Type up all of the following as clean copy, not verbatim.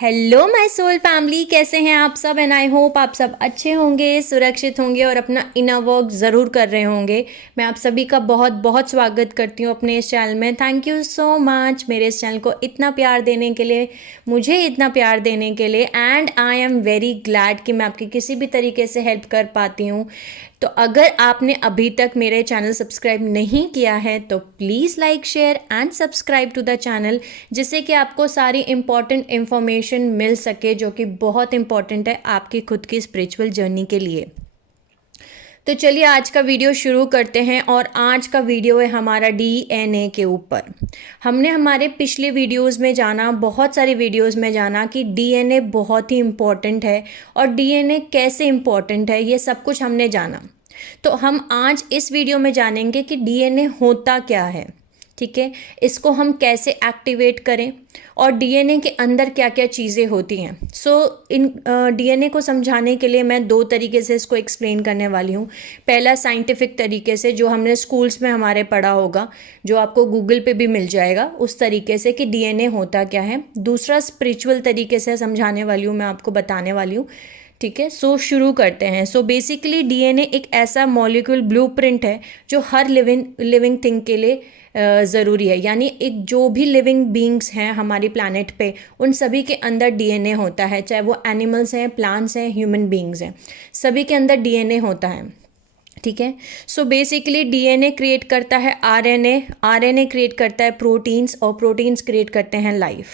Hello my soul family, कैसे हैं आप सब। एंड आई होप आप सब अच्छे होंगे, सुरक्षित होंगे और अपना इनर वर्क ज़रूर कर रहे होंगे। मैं आप सभी का बहुत बहुत स्वागत करती हूँ अपने इस चैनल में। थैंक यू सो मच मेरे इस चैनल को इतना प्यार देने के लिए, मुझे इतना प्यार देने के लिए। And I am very glad कि मैं आपकी किसी भी तरीके से हेल्प कर पाती हूँ। तो अगर आपने अभी तक मेरे चैनल सब्सक्राइब नहीं किया है तो please like share and subscribe to the channel, जिससे कि आपको सारी इम्पॉर्टेंट इन्फॉर्मेशन मिल सके जो कि बहुत इम्पॉर्टेंट है आपकी खुद की स्पिरिचुअल जर्नी के लिए। तो चलिए आज का वीडियो शुरू करते हैं। और आज का वीडियो है हमारा डीएनए के ऊपर। हमने हमारे पिछले वीडियोस में जाना, बहुत सारे वीडियोस में जाना कि डीएनए बहुत ही इम्पॉर्टेंट है और डीएनए कैसे इम्पॉर्टेंट है, ये सब कुछ हमने जाना। तो हम आज इस वीडियो में जानेंगे कि डीएनए होता क्या है, ठीक है, इसको हम कैसे एक्टिवेट करें और डीएनए के अंदर क्या क्या चीज़ें होती हैं। इन डीएनए को समझाने के लिए मैं दो तरीके से इसको एक्सप्लेन करने वाली हूँ। पहला साइंटिफिक तरीके से, जो हमने स्कूल्स में हमारे पढ़ा होगा, जो आपको गूगल पे भी मिल जाएगा, उस तरीके से कि डीएनए होता क्या है। दूसरा स्पिरिचुअल तरीके से समझाने वाली हूँ, मैं आपको बताने वाली हूँ, ठीक है। शुरू करते हैं। बेसिकली डीएनए एक ऐसा मॉलिक्यूल ब्लूप्रिंट है जो हर लिविंग थिंग के लिए ज़रूरी है। यानी एक जो भी लिविंग बींग्स हैं हमारी प्लानट पे, उन सभी के अंदर डीएनए होता है, चाहे वो एनिमल्स हैं, प्लांट्स हैं, ह्यूमन बींग्स हैं, सभी के अंदर डीएनए होता है, ठीक है। बेसिकली डीएनए क्रिएट करता है आरएनए, आरएनए क्रिएट करता है प्रोटीन्स, और प्रोटीन्स क्रिएट करते हैं लाइफ।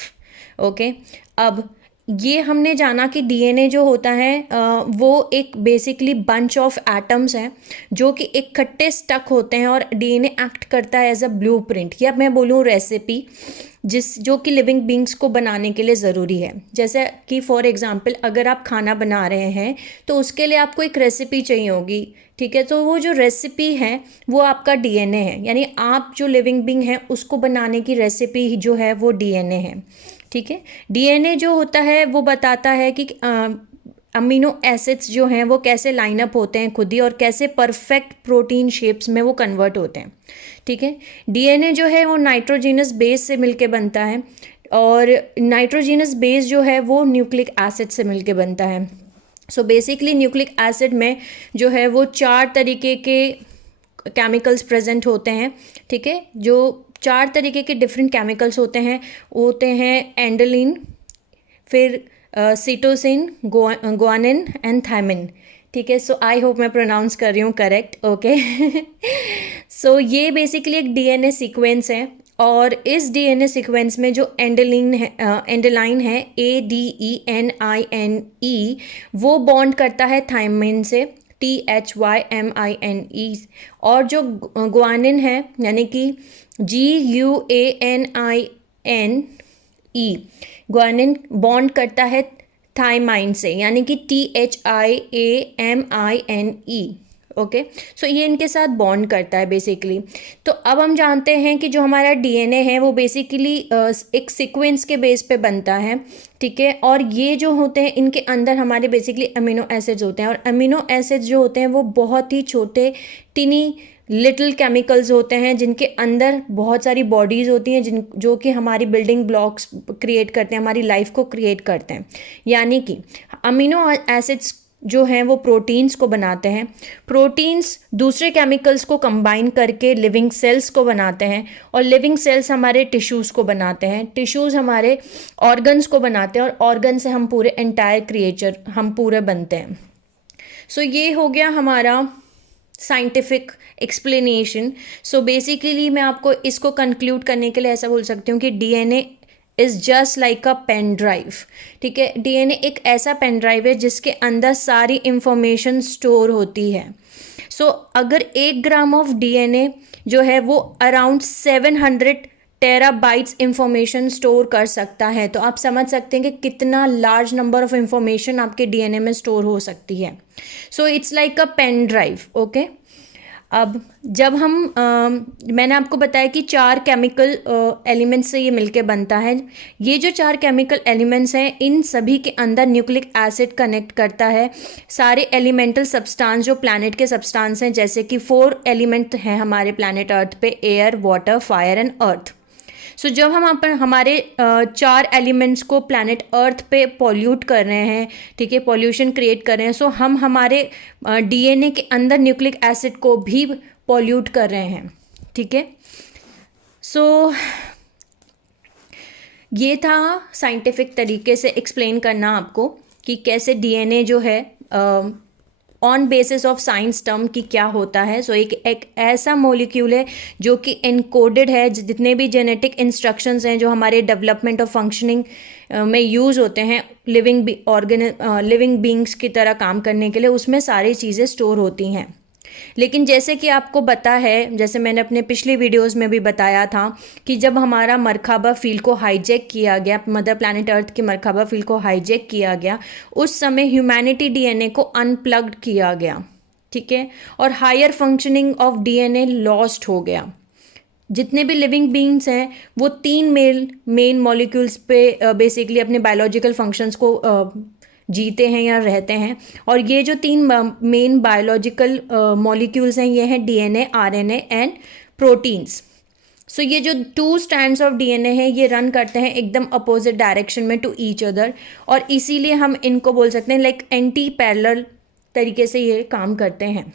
ओके, अब ये हमने जाना कि डीएनए जो होता है वो एक बेसिकली बंच ऑफ एटम्स हैं जो कि इकट्ठे स्टक होते हैं, और डीएनए एक्ट करता है एज अ ब्लूप्रिंट, या मैं बोलूँ रेसिपी, जो कि लिविंग बींग्स को बनाने के लिए ज़रूरी है। जैसे कि फॉर एग्जांपल अगर आप खाना बना रहे हैं तो उसके लिए आपको एक रेसिपी चाहिए होगी, ठीक है। तो वो जो रेसिपी है वो आपका डीएनए है, यानी आप जो लिविंग बींग है उसको बनाने की रेसिपी जो है वो डीएनए है, ठीक है। डीएनए जो होता है वो बताता है कि अमीनो एसिड्स जो हैं वो कैसे लाइन अप होते हैं खुद ही, और कैसे परफेक्ट प्रोटीन शेप्स में वो कन्वर्ट होते हैं, ठीक है। डीएनए जो है वो नाइट्रोजिनस बेस से मिलके बनता है, और नाइट्रोजिनस बेस जो है वो न्यूक्लिक एसिड से मिलके बनता है। बेसिकली न्यूक्लिक एसिड में जो है वो 4 तरीके के केमिकल्स प्रेजेंट होते हैं, ठीक है। जो 4 तरीके के डिफरेंट केमिकल्स होते हैं एंडोलिन, फिर सीटोसिन, गुआनिन एंड थायमिन, ठीक है। आई होप मैं प्रोनाउंस कर रही हूँ करेक्ट, ओके। ये बेसिकली एक डीएनए सीक्वेंस है, और इस डीएनए सीक्वेंस में जो एंडोलाइन है ADENINE, वो बॉन्ड करता है थायमिन से, THYMINE, और जो गुआनिन है यानी कि GUANINE, गुआनिन बॉन्ड करता है थायमाइन से, यानी कि THIAMINE, ओके। ये इनके साथ बॉन्ड करता है बेसिकली। तो अब हम जानते हैं कि जो हमारा डीएनए है वो बेसिकली एक सीक्वेंस के बेस पे बनता है, ठीक है। और ये जो होते हैं इनके अंदर हमारे बेसिकली अमीनो एसिड्स होते हैं, और अमीनो एसिड्स जो होते हैं वो बहुत ही छोटे टिनी लिटिल केमिकल्स होते हैं, जिनके अंदर बहुत सारी बॉडीज़ होती हैं जो कि हमारी बिल्डिंग ब्लॉक्स क्रिएट करते हैं, हमारी लाइफ को क्रिएट करते हैं। यानी कि अमीनो एसिड्स जो हैं वो प्रोटीन्स को बनाते हैं, प्रोटीन्स दूसरे केमिकल्स को कंबाइन करके लिविंग सेल्स को बनाते हैं, और लिविंग सेल्स हमारे टिश्यूज़ को बनाते हैं, टिश्यूज़ हमारे ऑर्गन्स को बनाते हैं, और ऑर्गन से हम पूरे एंटायर क्रिएचर हम पूरे बनते हैं। ये हो गया हमारा साइंटिफिक एक्सप्लेनेशन। बेसिकली मैं आपको इसको कंक्लूड करने के लिए ऐसा बोल सकती हूँ कि DNA is just like a pen drive, ठीक है। डीएनए एक ऐसा पेन ड्राइव है जिसके अंदर सारी इंफॉर्मेशन स्टोर होती है। अगर 1 ग्राम ऑफ डीएनए जो है वो अराउंड 700 टेराबाइट्स इंफॉर्मेशन स्टोर कर सकता है, तो आप समझ सकते हैं कि कितना लार्ज नंबर ऑफ इंफॉर्मेशन आपके डीएनए में स्टोर हो सकती है। It's like a pen drive, okay. अब जब हम मैंने आपको बताया कि 4 केमिकल एलिमेंट्स से ये मिलके बनता है। ये जो 4 केमिकल एलिमेंट्स हैं इन सभी के अंदर न्यूक्लिक एसिड कनेक्ट करता है सारे एलिमेंटल सब्सटेंस जो प्लैनेट के सब्सटेंस हैं, जैसे कि 4 एलिमेंट हैं हमारे प्लैनेट अर्थ पे, air, water, fire and earth. So जब हम हमारे 4 एलिमेंट्स को प्लैनेट अर्थ पे पॉल्यूट कर रहे हैं, ठीक है, पॉल्यूशन क्रिएट कर रहे हैं, सो हम हमारे डीएनए के अंदर न्यूक्लिक एसिड को भी पॉल्यूट कर रहे हैं, ठीक है। सो ये था साइंटिफिक तरीके से एक्सप्लेन करना आपको कि कैसे डीएनए जो है on basis of science term की क्या होता है। सो एक ऐसा मॉलिक्यूल है जो कि एनकोडेड है, जितने भी जेनेटिक इंस्ट्रक्शंस हैं जो हमारे डेवलपमेंट और फंक्शनिंग में यूज़ होते हैं लिविंग बींग्स की तरह काम करने के लिए, उसमें सारी चीज़ें स्टोर होती हैं। लेकिन जैसे कि आपको पता है, जैसे मैंने अपने पिछले वीडियोस में भी बताया था कि जब हमारा मरकाबा फील्ड को हाईजैक किया गया, मदर प्लैनेट अर्थ के मरकाबा फील्ड को हाईजैक किया गया, उस समय ह्यूमैनिटी डीएनए को अनप्लग्ड किया गया, ठीक है, और higher functioning of DNA lost हो गया। जितने भी लिविंग बींग्स हैं वो 3 मेन मॉलिक्यूल्स पे बेसिकली अपने बायोलॉजिकल फंक्शंस को जीते हैं या रहते हैं। और ये जो 3 मेन बायोलॉजिकल मॉलिक्यूल्स हैं, ये हैं डीएनए, आरएनए एंड प्रोटीन्स। सो ये जो 2 स्ट्रैंड्स ऑफ डीएनए हैं ये रन करते हैं एकदम अपोजिट डायरेक्शन में टू ईच अदर, और इसीलिए हम इनको बोल सकते हैं लाइक एंटी पैरेलल तरीके से ये काम करते हैं,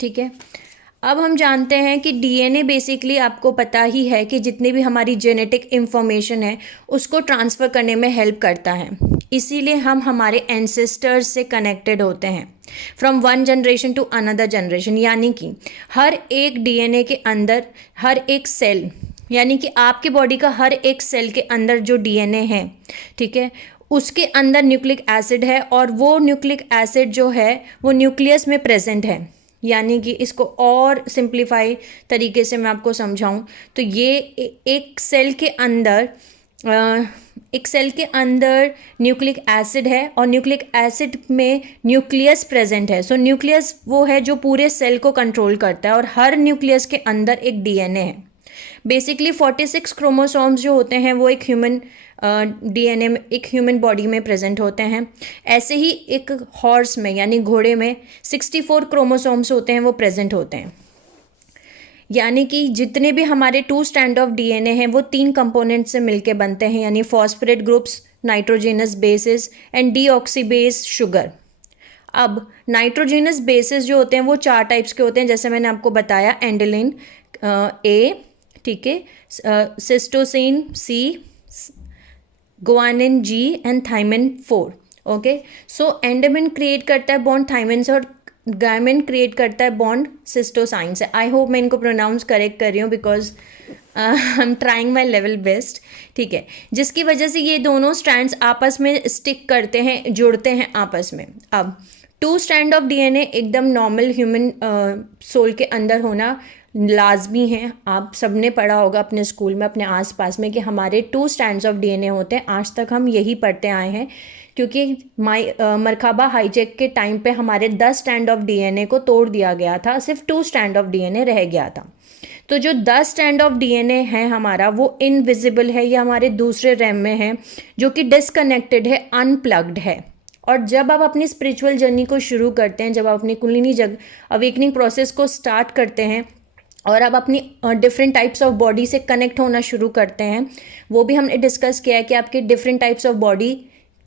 ठीक है। अब हम जानते हैं कि डीएनए बेसिकली आपको पता ही है कि जितनी भी हमारी जेनेटिक इंफॉर्मेशन है उसको ट्रांसफ़र करने में हेल्प करता है। इसीलिए हम हमारे एंसेस्टर्स से कनेक्टेड होते हैं from one generation to another generation. यानी कि हर एक डीएनए के अंदर हर एक सेल, यानी कि आपके बॉडी का हर एक सेल के अंदर जो डीएनए है, ठीक है, उसके अंदर न्यूक्लिक एसिड है, और वो न्यूक्लिक एसिड जो है वो न्यूक्लियस में प्रेजेंट है। यानी कि इसको और सिंप्लीफाई तरीके से मैं आपको समझाऊं तो ये एक सेल के अंदर न्यूक्लिक एसिड है, और न्यूक्लिक एसिड में न्यूक्लियस प्रेजेंट है। सो न्यूक्लियस वो है जो पूरे सेल को कंट्रोल करता है, और हर न्यूक्लियस के अंदर एक डीएनए है। बेसिकली 46 क्रोमोसोम्स जो होते हैं वो एक ह्यूमन डीएनए में, एक ह्यूमन बॉडी में प्रेजेंट होते हैं। ऐसे ही एक हॉर्स में यानी घोड़े में 64 क्रोमोसोम्स होते हैं, वो प्रेजेंट होते हैं। यानी कि जितने भी हमारे 2 स्ट्रैंड ऑफ डीएनए हैं वो 3 कंपोनेंट से मिलके बनते हैं, यानी phosphate groups, nitrogenous bases and deoxyribose sugar. अब नाइट्रोजेनस बेसिस जो होते हैं वो 4 टाइप्स के होते हैं, जैसे मैंने आपको बताया, एंडेलिन ए, ठीक है, cytosine C, guanine G and thymine 4। Okay, so adenine create करता है बॉन्ड थाइमिन से, और गायमिन क्रिएट करता है बॉन्ड सिस्टोसाइन से। आई होप मैं इनको प्रोनाउंस करेक्ट कर रही हूँ, because I am trying my level best, ठीक है, जिसकी वजह से ये दोनों स्ट्रैंड्स आपस में स्टिक करते हैं, जुड़ते हैं आपस में। अब 2 स्ट्रैंड ऑफ डीएनए एकदम नॉर्मल ह्यूमन सोल के अंदर होना लाजमी है। आप सबने पढ़ा होगा अपने स्कूल में, अपने आसपास में, कि हमारे 2 स्ट्रैंड्स ऑफ डीएनए होते हैं। आज तक हम यही पढ़ते आए हैं, क्योंकि मरकाबा हाईजैक के टाइम पे हमारे 10 स्ट्रैंड ऑफ डीएनए को तोड़ दिया गया था, सिर्फ 2 स्ट्रैंड ऑफ डीएनए रह गया था। तो जो 10 स्ट्रैंड ऑफ डीएनए है हमारा, वो इनविजिबल है, या हमारे दूसरे रैम में है, जो कि डिसकनेक्टेड है, अनप्लग्ड है। और जब आप अपनी स्पिरिचुअल जर्नी को शुरू करते हैं, जब आप अपनी कुंडलिनी अवेकनिंग प्रोसेस को स्टार्ट करते हैं, और आप अपनी डिफरेंट टाइप्स ऑफ बॉडी से कनेक्ट होना शुरू करते हैं, वो भी हमने डिस्कस किया है कि आपके डिफरेंट टाइप्स ऑफ बॉडी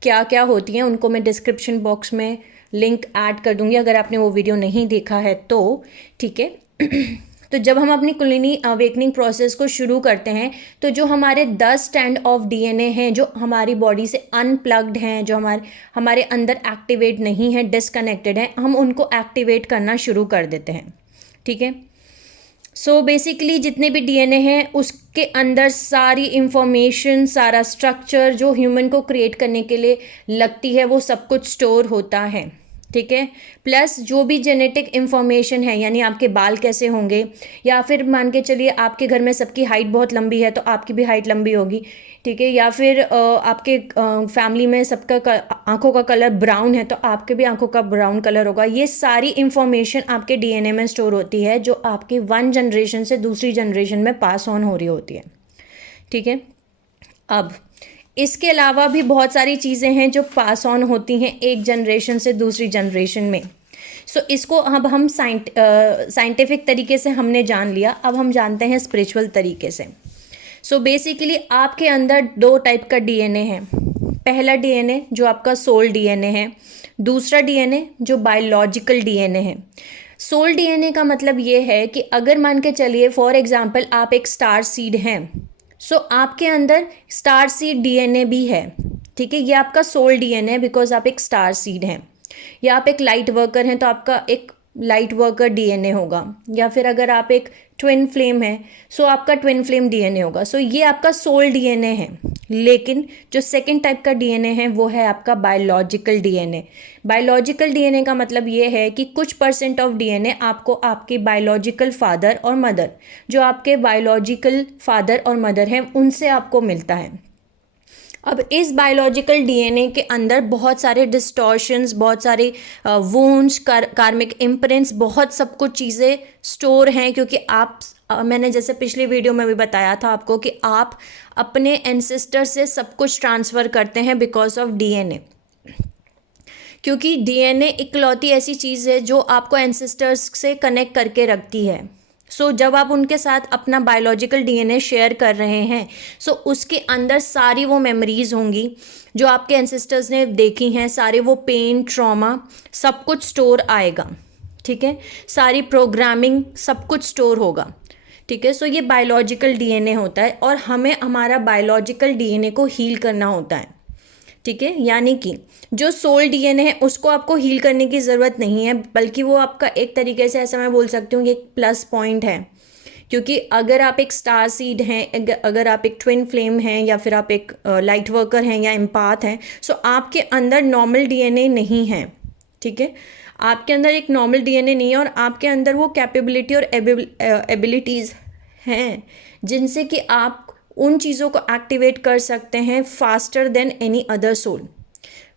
क्या क्या होती हैं। उनको मैं डिस्क्रिप्शन बॉक्स में लिंक ऐड कर दूंगी अगर आपने वो वीडियो नहीं देखा है तो, ठीक है। तो जब हम अपनी कुंडलिनी अवेकनिंग प्रोसेस को शुरू करते हैं, तो जो हमारे 10 स्ट्रैंड ऑफ डीएनए हैं जो हमारी बॉडी से अनप्लग्ड हैं, जो हमारे अंदर एक्टिवेट नहीं है, डिसकनेक्टेड हैं, हम उनको एक्टिवेट करना शुरू कर देते हैं, ठीक है। सो बेसिकली जितने भी डीएनए हैं उसके अंदर सारी इंफॉर्मेशन, सारा स्ट्रक्चर जो ह्यूमन को क्रिएट करने के लिए लगती है, वो सब कुछ स्टोर होता है, ठीक है। प्लस जो भी जेनेटिक इंफॉर्मेशन है, यानी आपके बाल कैसे होंगे, या फिर मान के चलिए आपके घर में सबकी हाइट बहुत लंबी है तो आपकी भी हाइट लंबी होगी, ठीक है। या फिर आपके फैमिली में सबका आंखों का कलर ब्राउन है तो आपके भी आंखों का ब्राउन कलर होगा। ये सारी इंफॉर्मेशन आपके डीएनए में स्टोर होती है, जो आपकी 1 जनरेशन से दूसरी जनरेशन में पास ऑन हो रही होती है, ठीक है। अब इसके अलावा भी बहुत सारी चीज़ें हैं जो पास ऑन होती हैं एक जनरेशन से दूसरी जनरेशन में। सो इसको अब हम साइंटिफिक तरीके से हमने जान लिया, अब हम जानते हैं स्पिरिचुअल तरीके से। सो बेसिकली आपके अंदर दो टाइप का डीएनए है। पहला डीएनए जो आपका सोल डीएनए है, दूसरा डीएनए जो बायोलॉजिकल डीएनए है। सोल डीएनए का मतलब ये है कि अगर मान के चलिए फॉर एग्जांपल आप एक स्टार सीड हैं, सो आपके अंदर स्टार सीड डीएनए भी है, ठीक है, ये आपका सोल डीएनए है बिकॉज आप एक स्टार सीड हैं। या आप एक लाइट वर्कर हैं तो आपका एक लाइट वर्कर डीएनए होगा, या फिर अगर आप एक ट्विन फ्लेम है सो आपका ट्विन फ्लेम डीएनए होगा। सो ये आपका सोल डीएनए है। लेकिन जो सेकंड टाइप का डीएनए है वो है आपका बायोलॉजिकल डीएनए। बायोलॉजिकल डीएनए का मतलब ये है कि कुछ परसेंट ऑफ डीएनए आपको आपके बायोलॉजिकल फादर और मदर, जो आपके बायोलॉजिकल फादर और मदर हैं, उनसे आपको मिलता है। अब इस बायोलॉजिकल डीएनए के अंदर बहुत सारे डिस्टॉर्शंस, बहुत सारे वुंड्स, कार्मिक इम्प्रिंट्स, बहुत सब कुछ चीज़ें स्टोर हैं, क्योंकि आप मैंने जैसे पिछली वीडियो में भी बताया था आपको कि आप अपने एंसेस्टर से सब कुछ ट्रांसफ़र करते हैं बिकॉज ऑफ डीएनए। क्योंकि डीएनए इकलौती ऐसी चीज़ है जो आपको एंसेस्टर्स से कनेक्ट करके रखती है। सो जब आप उनके साथ अपना बायोलॉजिकल डीएनए शेयर कर रहे हैं, सो उसके अंदर सारी वो मेमोरीज होंगी जो आपके एंसेस्टर्स ने देखी हैं, सारे वो पेन, ट्रॉमा, सब कुछ स्टोर आएगा, ठीक है, सारी प्रोग्रामिंग, सब कुछ स्टोर होगा, ठीक है। सो ये बायोलॉजिकल डीएनए होता है और हमें हमारा बायोलॉजिकल डीएनए को हील करना होता है, ठीक है। यानी कि जो सोल डीएनए है उसको आपको हील करने की ज़रूरत नहीं है, बल्कि वो आपका एक तरीके से, ऐसा मैं बोल सकती हूँ, एक प्लस पॉइंट है। क्योंकि अगर आप एक स्टार सीड हैं, अगर आप एक ट्विन फ्लेम हैं, या फिर आप एक लाइट वर्कर हैं या एम्पाथ हैं, सो आपके अंदर नॉर्मल डीएनए नहीं है, ठीक है। आपके अंदर एक नॉर्मल डीएनए नहीं है और आपके अंदर वो कैपेबिलिटी और एबिलिटीज़ हैं जिनसे कि आप उन चीज़ों को एक्टिवेट कर सकते हैं faster than any other soul.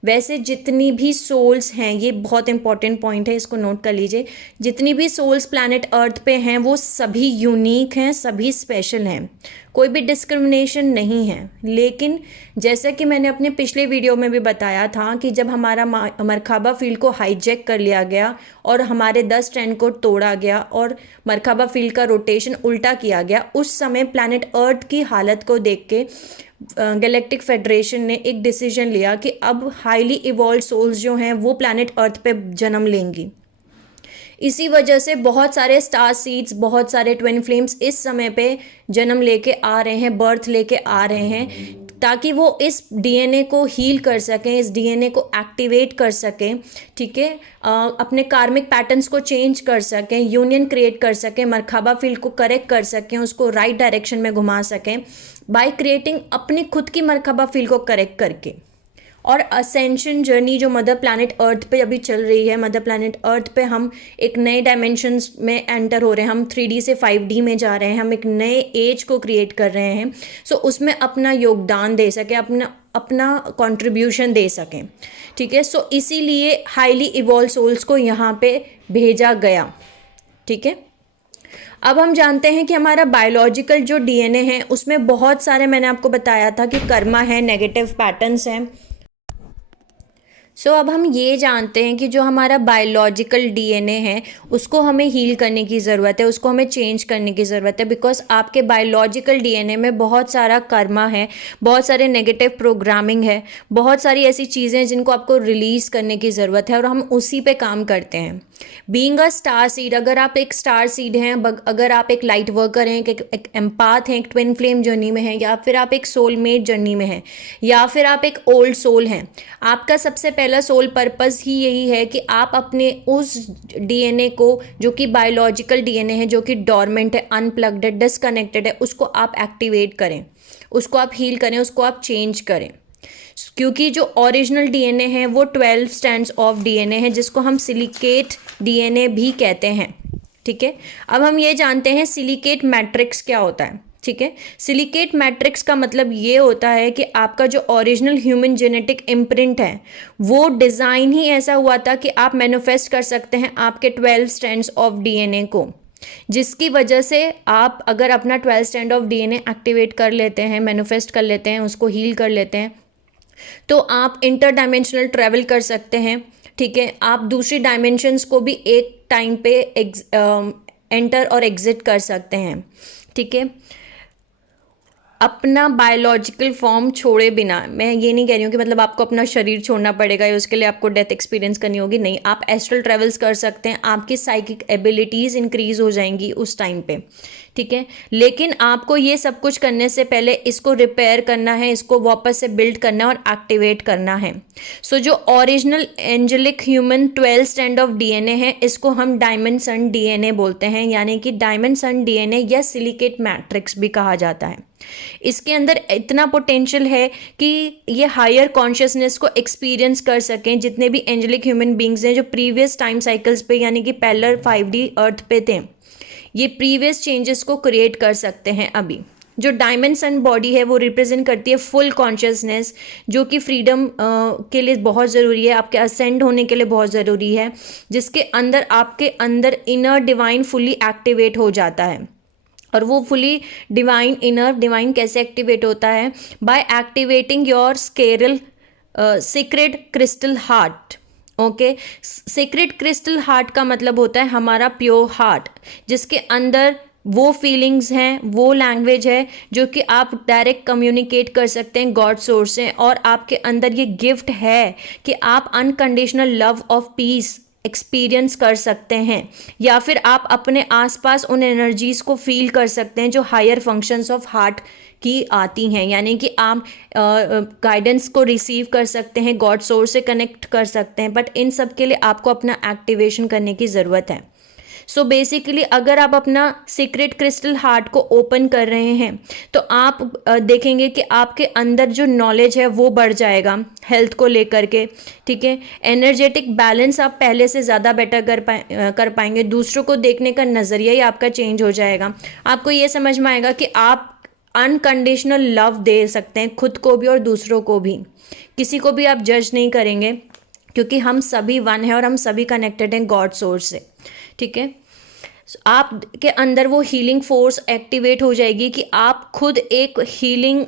वैसे जितनी भी सोल्स हैं, ये बहुत इंपॉर्टेंट पॉइंट है, इसको नोट कर लीजिए, जितनी भी सोल्स प्लैनेट अर्थ पे हैं वो सभी यूनिक हैं, सभी स्पेशल हैं, कोई भी डिस्क्रिमिनेशन नहीं है। लेकिन जैसे कि मैंने अपने पिछले वीडियो में भी बताया था कि जब हमारा मरकाबा फील्ड को हाईजैक कर लिया गया और हमारे 10 स्ट्रैंड को तोड़ा गया और मरकाबा फील्ड का रोटेशन उल्टा किया गया, उस समय प्लैनेट अर्थ की हालत को देख के गैलेक्टिक फेडरेशन ने एक डिसीजन लिया कि अब हाईली इवॉल्व सोल्स जो हैं वो प्लैनेट अर्थ पे जन्म लेंगी। इसी वजह से बहुत सारे स्टार सीड्स, बहुत सारे ट्विन फ्लेम्स इस समय पे जन्म लेके आ रहे हैं, बर्थ लेके आ रहे हैं, ताकि वो इस डीएनए को हील कर सकें, इस डीएनए को एक्टिवेट कर सकें, ठीक है, अपने कार्मिक पैटर्न्स को चेंज कर सकें, यूनियन क्रिएट कर सकें, मरकाबा फील्ड को करेक्ट कर सकें, उसको राइट डायरेक्शन में घुमा सकें बाय क्रिएटिंग अपनी खुद की मरकाबा फील्ड को करेक्ट करके। और असेंशन जर्नी जो मदर प्लैनेट अर्थ पे अभी चल रही है, मदर प्लैनेट अर्थ पे हम एक नए डायमेंशंस में एंटर हो रहे हैं, हम 3D से 5D में जा रहे हैं, हम एक नए एज को क्रिएट कर रहे हैं। सो उसमें अपना योगदान दे सकें, अपना कंट्रीब्यूशन दे सकें, ठीक है। सो इसीलिए हाईली इवॉल्व सोल्स को यहाँ पे भेजा गया, ठीक है। अब हम जानते हैं कि हमारा बायोलॉजिकल जो डीएनए है उसमें बहुत सारे, मैंने आपको बताया था कि कर्मा है, नेगेटिव पैटर्न्स हैं। अब हम ये जानते हैं कि जो हमारा बायोलॉजिकल डीएनए है उसको हमें हील करने की ज़रूरत है, उसको हमें चेंज करने की ज़रूरत है, बिकॉज आपके बायोलॉजिकल डीएनए में बहुत सारा कर्मा है, बहुत सारे नेगेटिव प्रोग्रामिंग है, बहुत सारी ऐसी चीज़ें हैं जिनको आपको रिलीज़ करने की ज़रूरत है और हम उसी पे काम करते हैं। बीइंग अ स्टार सीड, अगर आप एक स्टार सीड हैं, अगर आप एक लाइट वर्कर हैं, एक एम्पाथ हैं, एक ट्विन फ्लेम जर्नी में हैं, या फिर आप एक सोलमेट जर्नी में हैं, या फिर आप एक ओल्ड सोल हैं, आपका सबसे पहला सोल पर्पस ही यही है कि आप अपने उस डीएनए को, जो कि बायोलॉजिकल डीएनए है, जो कि डॉर्मेंट है, अनप्लग्ड है, डिस्कनेक्टेड है, उसको आप एक्टिवेट करें, उसको आप हील करें, उसको आप चेंज करें। क्योंकि जो ओरिजिनल डीएनए है वो 12 स्ट्रैंड्स ऑफ डीएनए है, जिसको हम सिलिकेट डीएनए भी कहते हैं, ठीक है। अब हम ये जानते हैं सिलिकेट मैट्रिक्स क्या होता है, ठीक है। सिलिकेट मैट्रिक्स का मतलब ये होता है कि आपका जो ओरिजिनल ह्यूमन जेनेटिक इम्प्रिंट है वो डिज़ाइन ही ऐसा हुआ था कि आप मैनिफेस्ट कर सकते हैं आपके 12 स्ट्रैंड्स ऑफ डीएनए को, जिसकी वजह से आप अगर अपना 12 स्ट्रैंड ऑफ डीएनए एक्टिवेट कर लेते हैं, मैनिफेस्ट कर लेते हैं, उसको हील कर लेते हैं, तो आप इंटर डायमेंशनल ट्रैवल कर सकते हैं, ठीक है। आप दूसरी डायमेंशंस को भी एक टाइम पे एंटर और एग्जिट कर सकते हैं, ठीक है। अपना बायोलॉजिकल फॉर्म छोड़े बिना, मैं ये नहीं कह रही हूँ कि मतलब आपको अपना शरीर छोड़ना पड़ेगा या उसके लिए आपको डेथ एक्सपीरियंस करनी होगी, नहीं, आप एस्ट्रल ट्रेवल्स कर सकते हैं, आपकी साइकिक एबिलिटीज़ इंक्रीज हो जाएंगी उस टाइम पे, ठीक है। लेकिन आपको ये सब कुछ करने से पहले इसको रिपेयर करना है, इसको वापस से बिल्ड करना है और एक्टिवेट करना है। सो जो original angelic human 12 strand of DNA है, इसको हम डायमेंशन डीएनए बोलते हैं, यानी कि डायमेंशन डीएनए या सिलिकेट मैट्रिक्स भी कहा जाता है। इसके अंदर इतना पोटेंशियल है कि ये हायर कॉन्शियसनेस को एक्सपीरियंस कर सकें। जितने भी एंजेलिक ह्यूमन बींग्स हैं जो प्रीवियस टाइम साइकिल्स पे यानी कि पैरेलल 5D अर्थ पे थे, ये प्रीवियस चेंजेस को क्रिएट कर सकते हैं अभी। जो डायमेंशन बॉडी है वो रिप्रेजेंट करती है फुल कॉन्शियसनेस, जो कि फ्रीडम के लिए बहुत ज़रूरी है, आपके असेंड होने के लिए बहुत ज़रूरी है, जिसके अंदर आपके अंदर इनर डिवाइन फुली एक्टिवेट हो जाता है। और वो फुली डिवाइन इनर डिवाइन कैसे एक्टिवेट होता है? By activating your sacred secret crystal heart. Okay, secret crystal heart का मतलब होता है हमारा प्योर हार्ट, जिसके अंदर वो फीलिंग्स हैं, वो लैंग्वेज है जो कि आप डायरेक्ट कम्युनिकेट कर सकते हैं गॉड सोर्स से, और आपके अंदर ये गिफ्ट है कि आप unconditional love of peace experience कर सकते हैं, या फिर आप अपने आसपास उन एनर्जीज़ को फील कर सकते हैं जो हायर फंक्शंस ऑफ हार्ट की आती हैं, यानी कि आप गाइडेंस को रिसीव कर सकते हैं, गॉड सोर्स से कनेक्ट कर सकते हैं, बट इन सब के लिए आपको अपना एक्टिवेशन करने की ज़रूरत है। सो बेसिकली अगर आप अपना सीक्रेट क्रिस्टल हार्ट को ओपन कर रहे हैं तो आप देखेंगे कि आपके अंदर जो नॉलेज है वो बढ़ जाएगा हेल्थ को लेकर के, ठीक है। एनर्जेटिक बैलेंस आप पहले से ज़्यादा बेटर कर पाएंगे। दूसरों को देखने का नज़रिया ही आपका चेंज हो जाएगा। आपको ये समझ में आएगा कि आप अनकंडीशनल लव दे सकते हैं, खुद को भी और दूसरों को भी। किसी को भी आप जज नहीं करेंगे, क्योंकि हम सभी वन हैं और हम सभी कनेक्टेड हैं गॉड सोर्स से, ठीक है। आप के अंदर वो हीलिंग फोर्स एक्टिवेट हो जाएगी कि आप खुद एक हीलिंग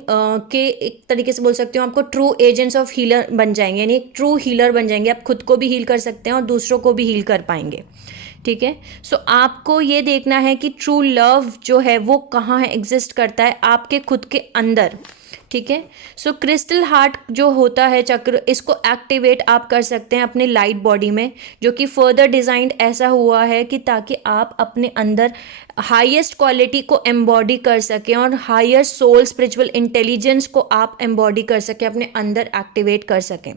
के एक तरीके से बोल सकते हो, आपको ट्रू एजेंट्स ऑफ हीलर बन जाएंगे, यानी एक ट्रू हीलर बन जाएंगे। आप खुद को भी हील कर सकते हैं और दूसरों को भी हील कर पाएंगे, ठीक है। सो आपको ये देखना है कि ट्रू लव जो है वो कहाँ है, एग्जिस्ट करता है आपके खुद के अंदर, ठीक है। सो क्रिस्टल हार्ट जो होता है चक्र, इसको एक्टिवेट आप कर सकते हैं अपने लाइट बॉडी में, जो कि फर्दर डिज़ाइंड ऐसा हुआ है कि ताकि आप अपने अंदर हाईएस्ट क्वालिटी को एम्बॉडी कर सकें और हायर सोल स्पिरिचुअल इंटेलिजेंस को आप एम्बॉडी कर सकें, अपने अंदर एक्टिवेट कर सकें।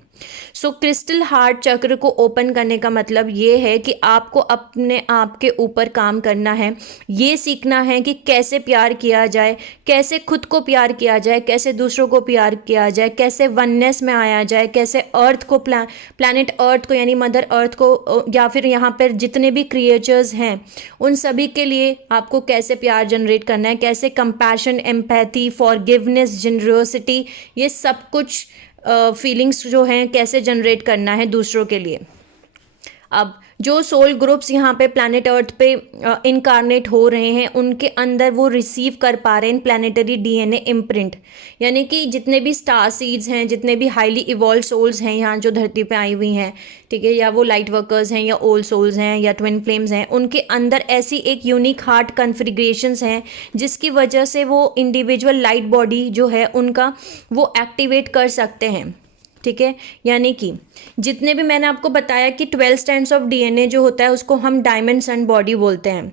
सो क्रिस्टल हार्ट चक्र को ओपन करने का मतलब ये है कि आपको अपने आप के ऊपर काम करना है, ये सीखना है कि कैसे प्यार किया जाए, कैसे खुद को प्यार किया जाए, कैसे दूसरों को प्यार किया जाए, कैसे वननेस में आया जाए, कैसे अर्थ को प्लैनेट अर्थ को यानी मदर अर्थ को, या फिर यहाँ पर जितने भी क्रिएचर्स हैं उन सभी के लिए आपको कैसे प्यार जनरेट करना है, कैसे कंपैशन, एम्पैथी, फॉरगिवनेस, जनरोसिटी, ये सब कुछ फीलिंग्स जो हैं कैसे जनरेट करना है दूसरों के लिए। अब जो सोल ग्रुप्स यहाँ पे प्लैनेट अर्थ पे इनकारनेट हो रहे हैं, उनके अंदर वो रिसीव कर पा रहे हैं प्लानिटरी डीएनए इम्प्रिंट, यानी कि जितने भी स्टार सीड्स हैं, जितने भी हाईली इवॉल्व सोल्स हैं यहाँ जो धरती पे आई हुई हैं, ठीक है, या वो लाइट वर्कर्स हैं या ओल्ड सोल्स हैं या ट्विन फ्लेम्स हैं, उनके अंदर ऐसी एक यूनिक हार्ट कन्फिग्रेशंस हैं जिसकी वजह से वो इंडिविजुअल लाइट बॉडी जो है उनका वो एक्टिवेट कर सकते हैं, ठीक है। यानी कि जितने भी मैंने आपको बताया कि 12 स्ट्रैंड्स ऑफ डीएनए जो होता है उसको हम डायमेंशन बॉडी बोलते हैं,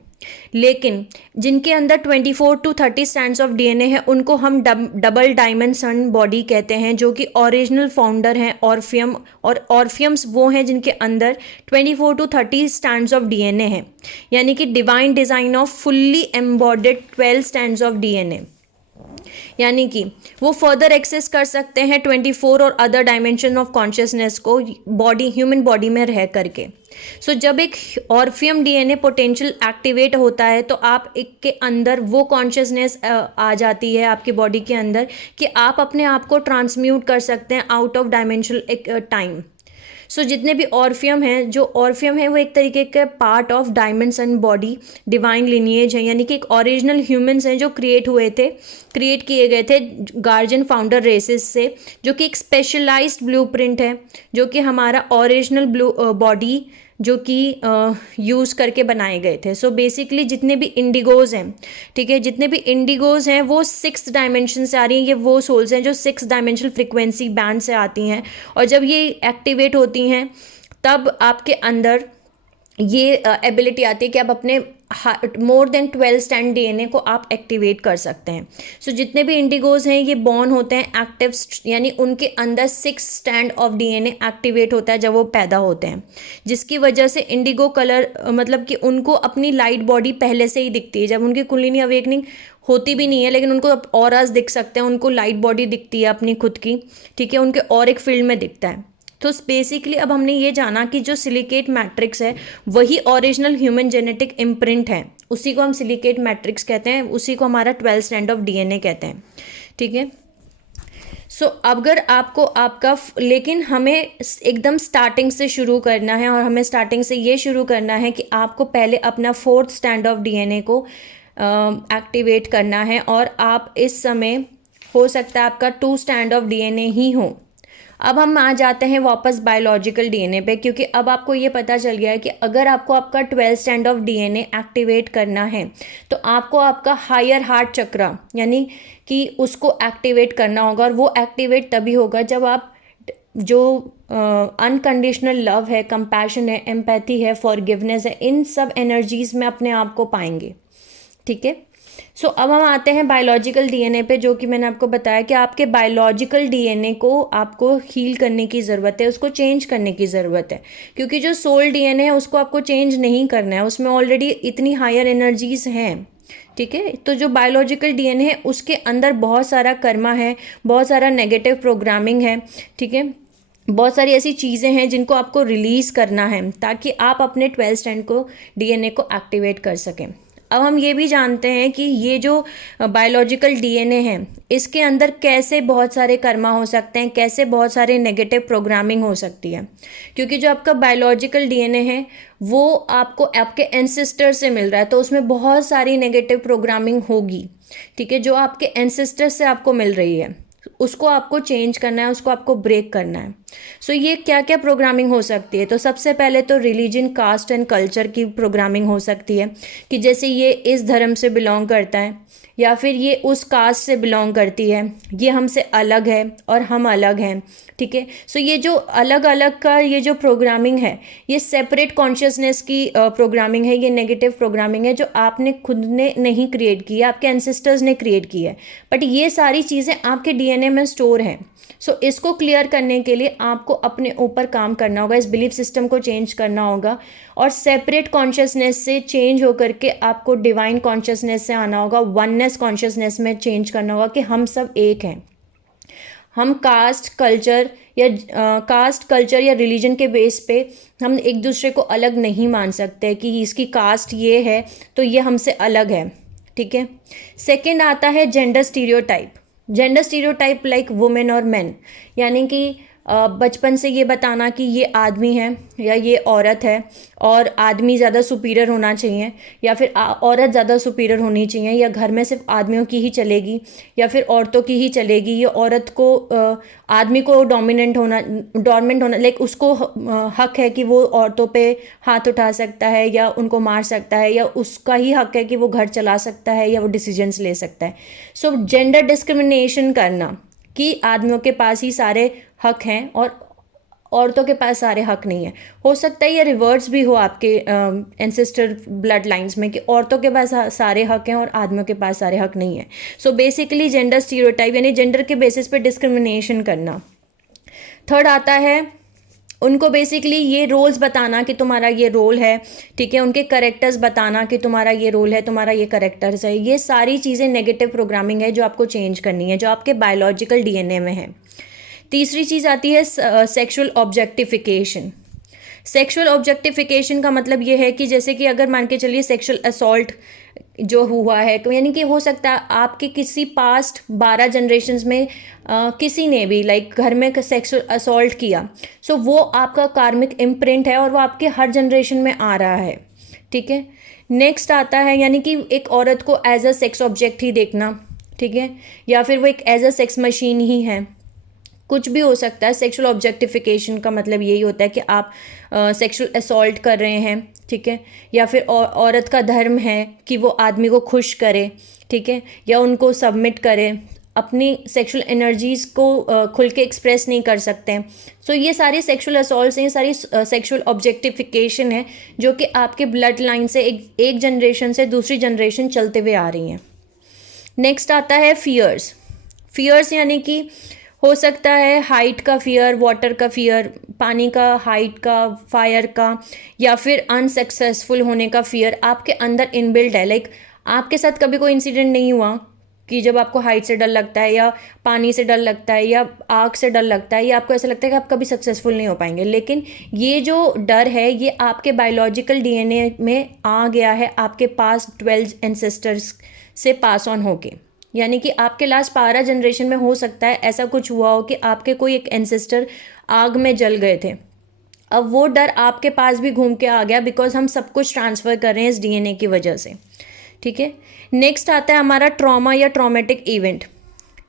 लेकिन जिनके अंदर 24 to 30 स्ट्रैंड्स ऑफ डीएनए है उनको हम डबल डायमेंशन बॉडी कहते हैं, जो कि ओरिजिनल फाउंडर हैं ऑर्फियम, और ऑर्फियम्स वो हैं जिनके अंदर 24 to 30 स्ट्रैंड्स ऑफ डीएनए हैं, यानी कि divine design off fully embodied 12 strands of DNA, यानी कि वो फर्दर एक्सेस कर सकते हैं 24 और अदर डायमेंशन ऑफ कॉन्शियसनेस को बॉडी, ह्यूमन बॉडी में रह करके। सो जब एक ऑर्फियम डीएनए पोटेंशियल एक्टिवेट होता है तो आप एक के अंदर वो कॉन्शियसनेस आ जाती है आपकी बॉडी के अंदर कि आप अपने आप को ट्रांसम्यूट कर सकते हैं आउट ऑफ डायमेंशनल टाइम। सो जितने भी ऑर्फियम हैं, जो ऑर्फियम है वो एक तरीके के part of dimension body divine lineage है, यानी कि एक ओरिजिनल ह्यूमंस हैं जो क्रिएट किए गए थे गार्जियन फाउंडर रेसेस से, जो कि एक स्पेशलाइज्ड ब्लूप्रिंट है, जो कि हमारा ओरिजिनल बॉडी जो कि यूज़ करके बनाए गए थे। सो बेसिकली जितने भी इंडिगोज हैं, ठीक है, जितने भी इंडिगोज हैं वो 6 डायमेंशन से आ रही हैं। ये वो सोल्स हैं जो 6 डायमेंशनल फ्रिक्वेंसी बैंड से आती हैं, और जब ये एक्टिवेट होती हैं तब आपके अंदर ये एबिलिटी आती है कि आप अपने मोर देन 12 स्टैंड डीएनए को आप एक्टिवेट कर सकते हैं। सो जितने भी इंडिगोज हैं ये बॉर्न होते हैं एक्टिव, यानी उनके अंदर 6 स्टैंड ऑफ डीएनए एक्टिवेट होता है जब वो पैदा होते हैं, जिसकी वजह से इंडिगो कलर मतलब कि उनको अपनी लाइट बॉडी पहले से ही दिखती है। जब उनकी कुंडलिनी अवेकनिंग होती भी नहीं है लेकिन उनको ऑरास दिख सकते हैं, उनको लाइट बॉडी दिखती है अपनी खुद की, ठीक है, उनके और एक फील्ड में दिखता है। तो बेसिकली अब हमने ये जाना कि जो सिलिकेट मैट्रिक्स है वही ओरिजिनल ह्यूमन जेनेटिक इम्प्रिंट है, उसी को हम सिलिकेट मैट्रिक्स कहते हैं, उसी को हमारा 12 स्टैंड ऑफ डीएनए कहते हैं, ठीक है। सो अगर आपको आपका, लेकिन हमें एकदम स्टार्टिंग से शुरू करना है, और हमें स्टार्टिंग से ये शुरू करना है कि आपको पहले अपना 4th स्टैंड ऑफ डीएनए को एक्टिवेट करना है, और आप इस समय हो सकता है आपका 2 स्टैंड ऑफ डीएनए ही हो। अब हम आ जाते हैं वापस बायोलॉजिकल डीएनए पे, क्योंकि अब आपको ये पता चल गया है कि अगर आपको आपका 12 स्टैंड ऑफ डीएनए एक्टिवेट करना है तो आपको आपका हायर हार्ट चक्र यानी कि उसको एक्टिवेट करना होगा, और वो एक्टिवेट तभी होगा जब आप जो अनकंडीशनल लव है, कंपैशन है, एम्पैथी है, फॉरगिवनेस है, इन सब एनर्जीज में अपने आप को पाएंगे, ठीक है। सो अब हम आते हैं बायोलॉजिकल डीएनए पे, जो कि मैंने आपको बताया कि आपके बायोलॉजिकल डीएनए को आपको हील करने की ज़रूरत है, उसको चेंज करने की ज़रूरत है, क्योंकि जो सोल डीएनए है उसको आपको चेंज नहीं करना है, उसमें ऑलरेडी इतनी हायर एनर्जीज हैं, ठीक है। तो जो बायोलॉजिकल डीएनए है उसके अंदर बहुत सारा कर्मा है, बहुत सारा नेगेटिव प्रोग्रामिंग है, ठीक है, बहुत सारी ऐसी चीज़ें हैं जिनको आपको रिलीज़ करना है ताकि आप अपने 12 स्टैंड को डीएनए को एक्टिवेट कर सकें। अब हम ये भी जानते हैं कि ये जो बायोलॉजिकल डीएनए है इसके अंदर कैसे बहुत सारे कर्मा हो सकते हैं, कैसे बहुत सारे नेगेटिव प्रोग्रामिंग हो सकती है, क्योंकि जो आपका बायोलॉजिकल डीएनए है वो आपको आपके एंसेस्टर से मिल रहा है, तो उसमें बहुत सारी नेगेटिव प्रोग्रामिंग होगी, ठीक है, जो आपके एंसेस्टर से आपको मिल रही है, उसको आपको चेंज करना है, उसको आपको ब्रेक करना है। सो ये क्या क्या प्रोग्रामिंग हो सकती है, तो सबसे पहले तो रिलीजन, कास्ट एंड कल्चर की प्रोग्रामिंग हो सकती है कि जैसे ये इस धर्म से बिलोंग करता है या फिर ये उस कास्ट से बिलोंग करती है, ये हमसे अलग है और हम अलग हैं, ठीक है। सो ये जो अलग अलग का ये जो प्रोग्रामिंग है ये सेपरेट कॉन्शियसनेस की प्रोग्रामिंग है, ये नेगेटिव प्रोग्रामिंग है जो आपने खुद ने नहीं क्रिएट की है, आपके एंसेस्टर्स ने क्रिएट की है, बट ये सारी चीज़ें आपके डीएनए में स्टोर हैं। सो इसको क्लियर करने के लिए आपको अपने ऊपर काम करना होगा, इस बिलीफ सिस्टम को चेंज करना होगा, और सेपरेट कॉन्शियसनेस से चेंज होकर के आपको डिवाइन कॉन्शियसनेस से आना होगा, वननेस कॉन्शियसनेस में चेंज करना होगा कि हम सब एक हैं। हम कास्ट कल्चर या रिलीजन के बेस पे हम एक दूसरे को अलग नहीं मान सकते कि इसकी कास्ट ये है तो ये हमसे अलग है, ठीक है। सेकंड आता है gender stereotype. Gender stereotype like women और मेन, यानी कि बचपन से ये बताना कि ये आदमी है या ये औरत है और आदमी ज़्यादा सुपीरियर होना चाहिए या फिर औरत ज़्यादा सुपीरियर होनी चाहिए, या घर में सिर्फ आदमियों की ही चलेगी या फिर औरतों की ही चलेगी, ये औरत को आदमी को डोमिनेंट होना लाइक उसको हक है कि वो औरतों पे हाथ उठा सकता है या उनको मार सकता है, या उसका ही हक है कि वो घर चला सकता है या वो डिसीजंस ले सकता है। सो जेंडर डिस्क्रिमिनेशन करना कि आदमियों के पास ही सारे हक हैं और औरतों के पास सारे हक नहीं है, हो सकता है ये रिवर्स भी हो आपके एंसेस्टर ब्लड लाइंस में कि औरतों के पास सारे हक हैं और आदमियों के पास सारे हक नहीं है। सो बेसिकली जेंडर स्टीरियोटाइप यानी जेंडर के बेसिस पे डिस्क्रिमिनेशन करना। थर्ड आता है उनको बेसिकली ये रोल्स बताना कि तुम्हारा ये रोल है, ठीक है, उनके करेक्टर्स बताना कि तुम्हारा ये रोल है, तुम्हारा ये करेक्टर्स है। ये सारी चीज़ें नेगेटिव प्रोग्रामिंग है जो आपको चेंज करनी है, जो आपके बायोलॉजिकल डीएनए में है। तीसरी चीज़ आती है सेक्सुअल ऑब्जेक्टिफिकेशन। सेक्सुअल ऑब्जेक्टिफिकेशन का मतलब ये है कि जैसे कि अगर मान के चलिए सेक्सुअल असॉल्ट जो हुआ है, यानी कि हो सकता है आपके किसी पास्ट 12 जनरेशन्स में किसी ने भी लाइक घर में सेक्सुअल असॉल्ट किया, सो वो आपका कार्मिक इम्प्रिंट है और वो आपके हर जनरेशन में आ रहा है, ठीक है। नेक्स्ट आता है यानी कि एक औरत को एज अ सेक्स ऑब्जेक्ट ही देखना, ठीक है, या फिर वो एक एज अ सेक्स मशीन ही है, कुछ भी हो सकता है। सेक्सुअल ऑब्जेक्टिफिकेशन का मतलब यही होता है कि आप सेक्सुअल असॉल्ट कर रहे हैं, ठीक है, या फिर औरत का धर्म है कि वो आदमी को खुश करे, ठीक है, या उनको सबमिट करे, अपनी सेक्सुअल एनर्जीज़ को खुल के एक्सप्रेस नहीं कर सकते हैं। सो ये सारी सेक्सुअल असॉल्ट्स हैं, ये सारी सेक्सुअल ऑब्जेक्टिफिकेशन है जो कि आपके ब्लड लाइन से एक जनरेशन से दूसरी जनरेशन चलते हुए आ रही हैं। नेक्स्ट आता है फियर्स। फियर्स यानी कि हो सकता है हाइट का फियर, वाटर का फियर, पानी का, हाइट का, फायर का, या फिर अनसक्सेसफुल होने का फियर आपके अंदर इनबिल्ट है। लाइक आपके साथ कभी कोई इंसिडेंट नहीं हुआ कि जब आपको हाइट से डर लगता है या पानी से डर लगता है या आग से डर लगता है या आपको ऐसा लगता है कि आप कभी सक्सेसफुल नहीं हो पाएंगे, लेकिन ये जो डर है ये आपके बायोलॉजिकल डीएनए में आ गया है, आपके पास 12 एंसेस्टर्स से पास ऑन होके। यानी कि आपके लास्ट 12 जनरेशन में हो सकता है ऐसा कुछ हुआ हो कि आपके कोई एक एंसेस्टर आग में जल गए थे। अब वो डर आपके पास भी घूम के आ गया, बिकॉज हम सब कुछ ट्रांसफ़र कर रहे हैं इस डीएनए की वजह से, ठीक है। नेक्स्ट आता है हमारा ट्रॉमा या ट्रॉमेटिक इवेंट।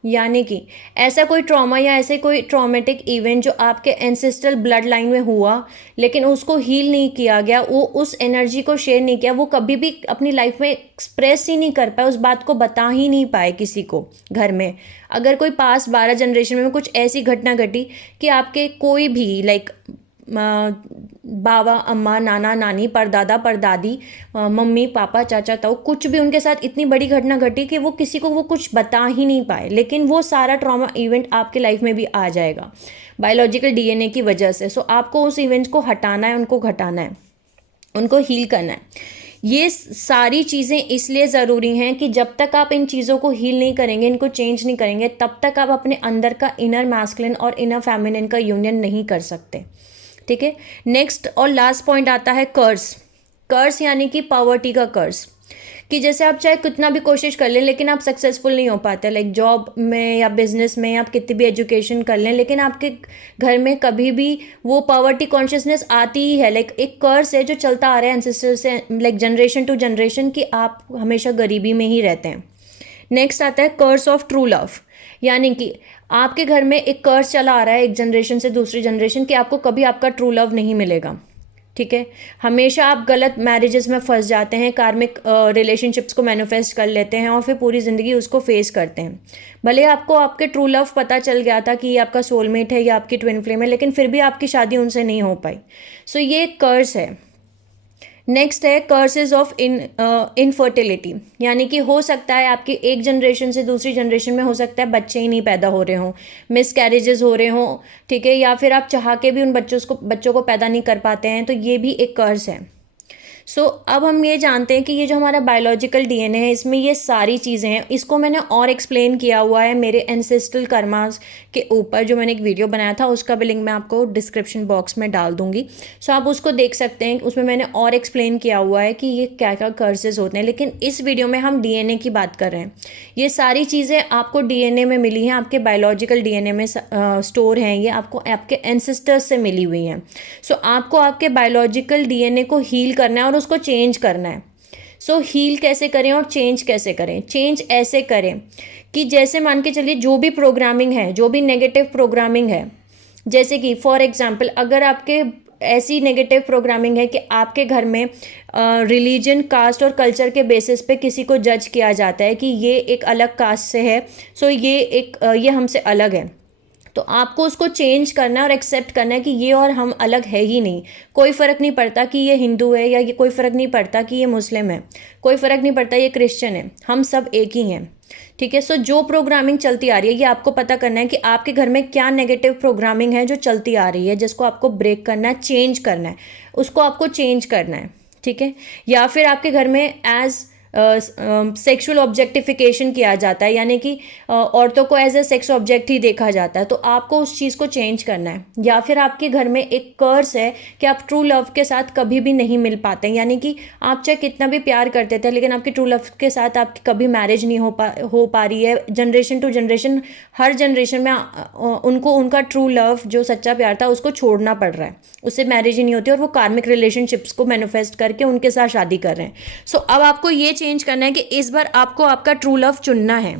यानी कि ऐसा कोई ट्रॉमा या ऐसे कोई ट्रॉमेटिक इवेंट जो आपके एंसेस्ट्रल ब्लड लाइन में हुआ लेकिन उसको हील नहीं किया गया, वो उस एनर्जी को शेयर नहीं किया, वो कभी भी अपनी लाइफ में एक्सप्रेस ही नहीं कर पाए, उस बात को बता ही नहीं पाए किसी को घर में। अगर कोई पास 12 जनरेशन में कुछ ऐसी घटना घटी कि आपके कोई भी लाइक बाबा, अम्मा, नाना, नानी, परदादा, परदादी, मम्मी, पापा, चाचा, ताऊ, कुछ भी उनके साथ इतनी बड़ी घटना घटी कि वो किसी को वो कुछ बता ही नहीं पाए, लेकिन वो सारा ट्रॉमा इवेंट आपके लाइफ में भी आ जाएगा बायोलॉजिकल डीएनए की वजह से। सो आपको उस इवेंट को हटाना है, उनको घटाना है, उनको हील करना है। ये सारी चीज़ें इसलिए ज़रूरी हैं कि जब तक आप इन चीज़ों को हील नहीं करेंगे, इनको चेंज नहीं करेंगे, तब तक आप अपने अंदर का इनर मैस्कुलिन और इनर फेमिनिन का यूनियन नहीं कर सकते, ठीक है। नेक्स्ट और लास्ट पॉइंट आता है कर्स। कर्स यानी कि पॉवर्टी का कर्स, कि जैसे आप चाहे कितना भी कोशिश कर लें लेकिन आप सक्सेसफुल नहीं हो पाते। लाइक जॉब में या बिजनेस में आप कितनी भी एजुकेशन कर लें लेकिन आपके घर में कभी भी वो पॉवर्टी कॉन्शियसनेस आती ही है। लाइक एक कर्स है जो चलता आ रहा है एंसेस्टर से, लाइक जनरेशन टू जनरेशन, कि आप हमेशा गरीबी में ही रहते हैं। नेक्स्ट आता है कर्स ऑफ ट्रू लव। यानी कि आपके घर में एक कर्स चला आ रहा है एक जनरेशन से दूसरी जनरेशन कि आपको कभी आपका ट्रू लव नहीं मिलेगा, ठीक है। हमेशा आप गलत मैरिजेस में फंस जाते हैं, कार्मिक रिलेशनशिप्स को मैनिफेस्ट कर लेते हैं और फिर पूरी ज़िंदगी उसको फेस करते हैं। भले आपको आपके ट्रू लव पता चल गया था कि ये आपका सोलमेट है या आपकी ट्विन फ्लेम है, लेकिन फिर भी आपकी शादी उनसे नहीं हो पाई। सो ये एक कर्स है। नेक्स्ट है कर्सेस ऑफ इनफर्टिलिटी। यानी कि हो सकता है आपकी एक जनरेशन से दूसरी जनरेशन में हो सकता है बच्चे ही नहीं पैदा हो रहे हों, मिस कैरेजेस हो रहे हों, ठीक है, या फिर आप चाह के भी उन बच्चों को पैदा नहीं कर पाते हैं, तो ये भी एक कर्स है। सो अब हम ये जानते हैं कि ये जो हमारा बायोलॉजिकल डीएनए है इसमें ये सारी चीज़ें हैं। इसको मैंने और एक्सप्लेन किया हुआ है मेरे एंसेस्ट्रल कर्मास के ऊपर, जो मैंने एक वीडियो बनाया था, उसका भी लिंक मैं आपको डिस्क्रिप्शन बॉक्स में डाल दूंगी। सो आप उसको देख सकते हैं, उसमें मैंने और एक्सप्लेन किया हुआ है कि ये क्या क्या कर्सेस होते हैं। लेकिन इस वीडियो में हम डीएनए की बात कर रहे हैं। ये सारी चीज़ें आपको डीएनए में मिली हैं, आपके बायोलॉजिकल डीएनए में स्टोर हैं, ये आपको आपके एंसेस्टर्स से मिली हुई हैं। सो आपको आपके बायोलॉजिकल डीएनए को हील करना है और उसको चेंज करना है। सो हील कैसे करें और चेंज कैसे करें? चेंज ऐसे करें कि जैसे मान के चलिए जो भी प्रोग्रामिंग है, जो भी नेगेटिव प्रोग्रामिंग है, जैसे कि फॉर एग्जांपल अगर आपके ऐसी नेगेटिव प्रोग्रामिंग है कि आपके घर में रिलीजन, कास्ट और कल्चर के बेसिस पे किसी को जज किया जाता है कि ये एक अलग कास्ट से है, सो ये हमसे अलग है, तो आपको उसको चेंज करना है और एक्सेप्ट करना है कि ये और हम अलग है ही नहीं। कोई फ़र्क नहीं पड़ता कि ये हिंदू है या ये, कोई फ़र्क नहीं पड़ता कि ये मुस्लिम है, कोई फ़र्क नहीं पड़ता ये क्रिश्चियन है, हम सब एक ही हैं, ठीक है। सो जो प्रोग्रामिंग चलती आ रही है ये आपको पता करना है कि आपके घर में क्या नेगेटिव प्रोग्रामिंग है जो चलती आ रही है, जिसको आपको ब्रेक करना है, चेंज करना है, उसको आपको चेंज करना है, ठीक है। या फिर आपके घर में एज सेक्सुअल ऑब्जेक्टिफिकेशन किया जाता है, यानी कि औरतों को एज ए सेक्स ऑब्जेक्ट ही देखा जाता है, तो आपको उस चीज़ को चेंज करना है। या फिर आपके घर में एक कर्स है कि आप ट्रू लव के साथ कभी भी नहीं मिल पाते, यानी कि आप चाहे कितना भी प्यार करते थे लेकिन आपकी ट्रू लव के साथ आपकी कभी मैरिज नहीं हो पा रही है। जनरेशन टू जनरेशन, हर जनरेशन में उनको उनका ट्रू लव जो सच्चा प्यार था उसको छोड़ना पड़ रहा है, उससे मैरिज ही नहीं होती और वो कार्मिक रिलेशनशिप्स को मैनिफेस्ट करके उनके साथ शादी कर रहे हैं। सो अब आपको ये चेंज करना है कि इस बार आपको आपका ट्रू लव चुनना है,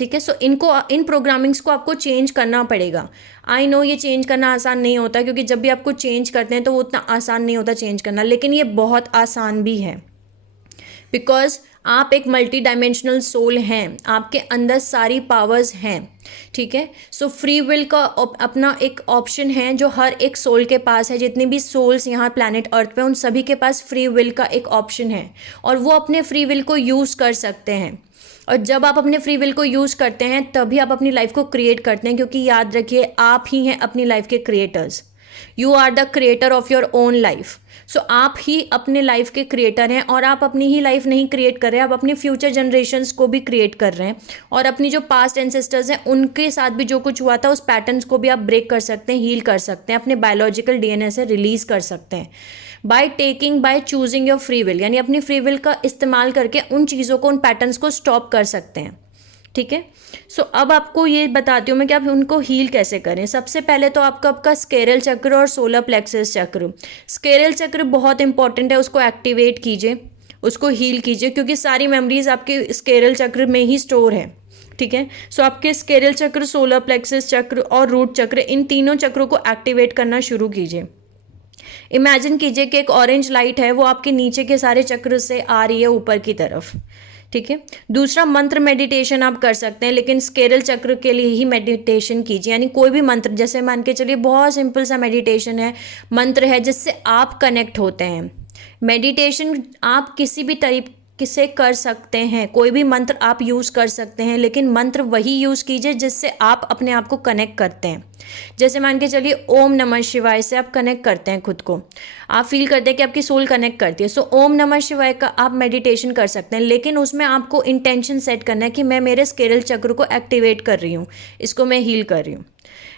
ठीक है। सो इन प्रोग्रामिंग्स को आपको चेंज करना पड़ेगा। आई नो ये चेंज करना आसान नहीं होता, क्योंकि जब भी आपको चेंज करते हैं तो वो उतना आसान नहीं होता चेंज करना, लेकिन ये बहुत आसान भी है, बिकॉज आप एक मल्टी डायमेंशनल सोल हैं, आपके अंदर सारी पावर्स हैं, ठीक है। सो फ्री विल का अपना एक ऑप्शन है जो हर एक सोल के पास है। जितनी भी सोल्स यहाँ प्लैनेट अर्थ पे, उन सभी के पास फ्री विल का एक ऑप्शन है, और वो अपने फ्री विल को यूज़ कर सकते हैं। और जब आप अपने फ्री विल को यूज़ करते हैं तभी आप अपनी लाइफ को क्रिएट करते हैं, क्योंकि याद रखिए आप ही हैं अपनी लाइफ के creators. You are the creator of your own life. So आप ही अपने लाइफ के क्रिएटर हैं, और आप अपनी ही लाइफ नहीं क्रिएट कर रहे हैं, आप अपनी फ्यूचर जनरेशन्स को भी क्रिएट कर रहे हैं, और अपनी जो पास्ट एंसेस्टर्स हैं उनके साथ भी जो कुछ हुआ था उस पैटर्न्स को भी आप ब्रेक कर सकते हैं, हील कर सकते हैं, अपने बायोलॉजिकल डीएनए से रिलीज कर सकते हैं by choosing your free will. यानी अपनी फ्री विल का इस्तेमाल करके उन चीज़ों को, उन पैटर्न्स को स्टॉप कर सकते हैं, ठीक है। सो अब आपको ये बताती हूँ मैं कि आप उनको हील कैसे करें। सबसे पहले तो आपका स्केरल चक्र और सोलर प्लेक्सस चक्र। स्केरल चक्र बहुत इंपॉर्टेंट है, उसको एक्टिवेट कीजिए, उसको हील कीजिए, क्योंकि सारी मेमोरीज आपके स्केरल चक्र में ही स्टोर है, ठीक है। सो आपके स्केरल चक्र, सोलर प्लेक्सस चक्र और रूट चक्र, इन तीनों चक्रों को एक्टिवेट करना शुरू कीजिए। इमेजिन कीजिए कि एक ऑरेंज लाइट है, वो आपके नीचे के सारे चक्र से आ रही है ऊपर की तरफ, ठीक है। दूसरा, मंत्र मेडिटेशन आप कर सकते हैं, लेकिन स्केरल चक्र के लिए ही मेडिटेशन कीजिए। यानी कोई भी मंत्र, जैसे मान के चलिए बहुत सिंपल सा मेडिटेशन है, मंत्र है जिससे आप कनेक्ट होते हैं। मेडिटेशन आप किसी भी तरीके से कर सकते हैं, कोई भी मंत्र आप यूज़ कर सकते हैं, लेकिन मंत्र वही यूज़ कीजिए जिससे आप अपने आप को कनेक्ट करते हैं। जैसे मान के चलिए ओम नमः शिवाय से आप कनेक्ट करते हैं खुद को, आप फील करते हैं कि आपकी सोल कनेक्ट करती है। सो ओम नमः शिवाय का आप मेडिटेशन कर सकते हैं, लेकिन उसमें आपको इंटेंशन सेट करना है कि मैं मेरे स्केरल चक्र को एक्टिवेट कर रही हूँ, इसको मैं हील कर रही हूँ।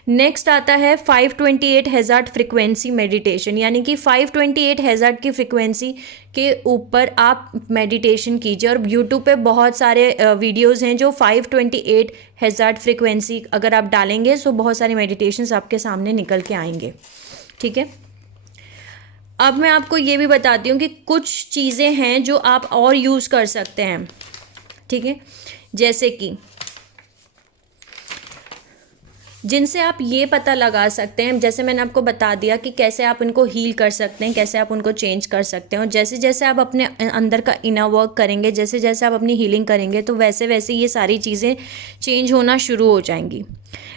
नेक्स्ट आता है 528 हेज़ार्ड फ्रिक्वेंसी मेडिटेशन। यानी कि 528 हेज़ार्ड की फ्रिक्वेंसी के ऊपर आप मेडिटेशन कीजिए, और यूट्यूब पे बहुत सारे वीडियोस हैं जो 528 हेज़ार्ड फ्रिक्वेंसी अगर आप डालेंगे तो बहुत सारी मेडिटेशंस आपके सामने निकल के आएंगे, ठीक है। अब मैं आपको ये भी बताती हूँ कि कुछ चीज़ें हैं जो आप और यूज़ कर सकते हैं, ठीक है, जैसे कि जिनसे आप ये पता लगा सकते हैं, जैसे मैंने आपको बता दिया कि कैसे आप इनको हील कर सकते हैं, कैसे आप उनको चेंज कर सकते हैं, और जैसे जैसे आप अपने अंदर का इनर वर्क करेंगे, जैसे जैसे आप अपनी हीलिंग करेंगे, तो वैसे वैसे ये सारी चीज़ें चेंज होना शुरू हो जाएंगी।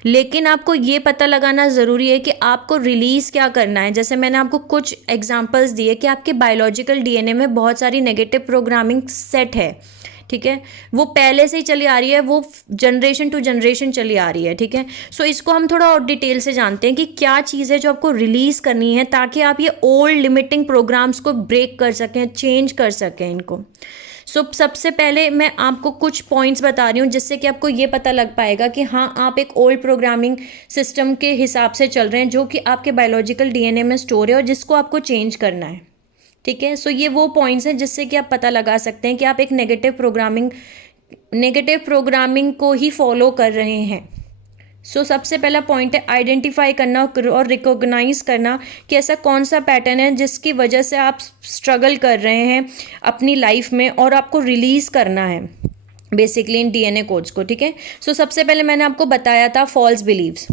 लेकिन आपको ये पता लगाना ज़रूरी है कि आपको रिलीज़ क्या करना है। जैसे मैंने आपको कुछ एग्जांपल्स दिए कि आपके बायोलॉजिकल डीएनए में बहुत सारी नेगेटिव प्रोग्रामिंग सेट है, ठीक है, वो पहले से ही चली आ रही है, वो जनरेशन टू जनरेशन चली आ रही है, ठीक है। सो इसको हम थोड़ा और डिटेल से जानते हैं कि क्या चीज़ है जो आपको रिलीज़ करनी है, ताकि आप ये ओल्ड लिमिटिंग प्रोग्राम्स को ब्रेक कर सकें, चेंज कर सकें इनको। सबसे पहले मैं आपको कुछ पॉइंट्स बता रही हूँ जिससे कि आपको ये पता लग पाएगा कि हाँ, आप एक ओल्ड प्रोग्रामिंग सिस्टम के हिसाब से चल रहे हैं, जो कि आपके बायोलॉजिकल डीएनए में स्टोर है और जिसको आपको चेंज करना है, ठीक है। सो ये वो पॉइंट्स हैं जिससे कि आप पता लगा सकते हैं कि आप एक नेगेटिव प्रोग्रामिंग को ही फॉलो कर रहे हैं। सबसे पहला पॉइंट है आइडेंटिफाई करना और रिकॉग्नाइज करना कि ऐसा कौन सा पैटर्न है जिसकी वजह से आप स्ट्रगल कर रहे हैं अपनी लाइफ में, और आपको रिलीज़ करना है बेसिकली इन डीएनए कोड्स को, ठीक है। सबसे पहले मैंने आपको बताया था फॉल्स बिलीव्स,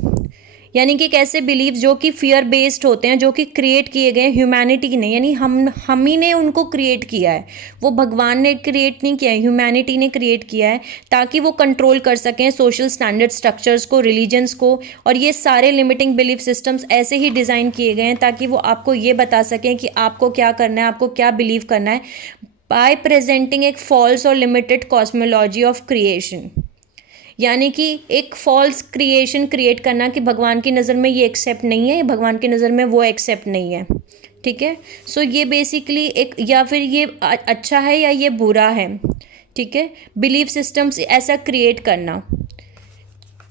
यानी कि कैसे बिलीव जो कि फियर बेस्ड होते हैं, जो कि क्रिएट किए गए ह्यूमैनिटी ने, यानी हम ही ने उनको क्रिएट किया है, वो भगवान ने क्रिएट नहीं किया है, ह्यूमैनिटी ने क्रिएट किया है, ताकि वो कंट्रोल कर सकें सोशल स्टैंडर्ड स्ट्रक्चर्स को, रिलीजन्स को। और ये सारे लिमिटिंग बिलीफ सिस्टम्स ऐसे ही डिज़ाइन किए गए हैं ताकि वो आपको ये बता सकें कि आपको क्या करना है, आपको क्या बिलीव करना है, बाय प्रेजेंटिंग एक फॉल्स और लिमिटेड कॉस्मोलॉजी ऑफ क्रिएशन। यानी कि एक फॉल्स क्रिएशन क्रिएट करना कि भगवान की नज़र में ये एक्सेप्ट नहीं है, भगवान की नज़र में वो एक्सेप्ट नहीं है, ठीक है। ये बेसिकली एक, या फिर ये अच्छा है या ये बुरा है, ठीक है, बिलीफ सिस्टम्स ऐसा क्रिएट करना,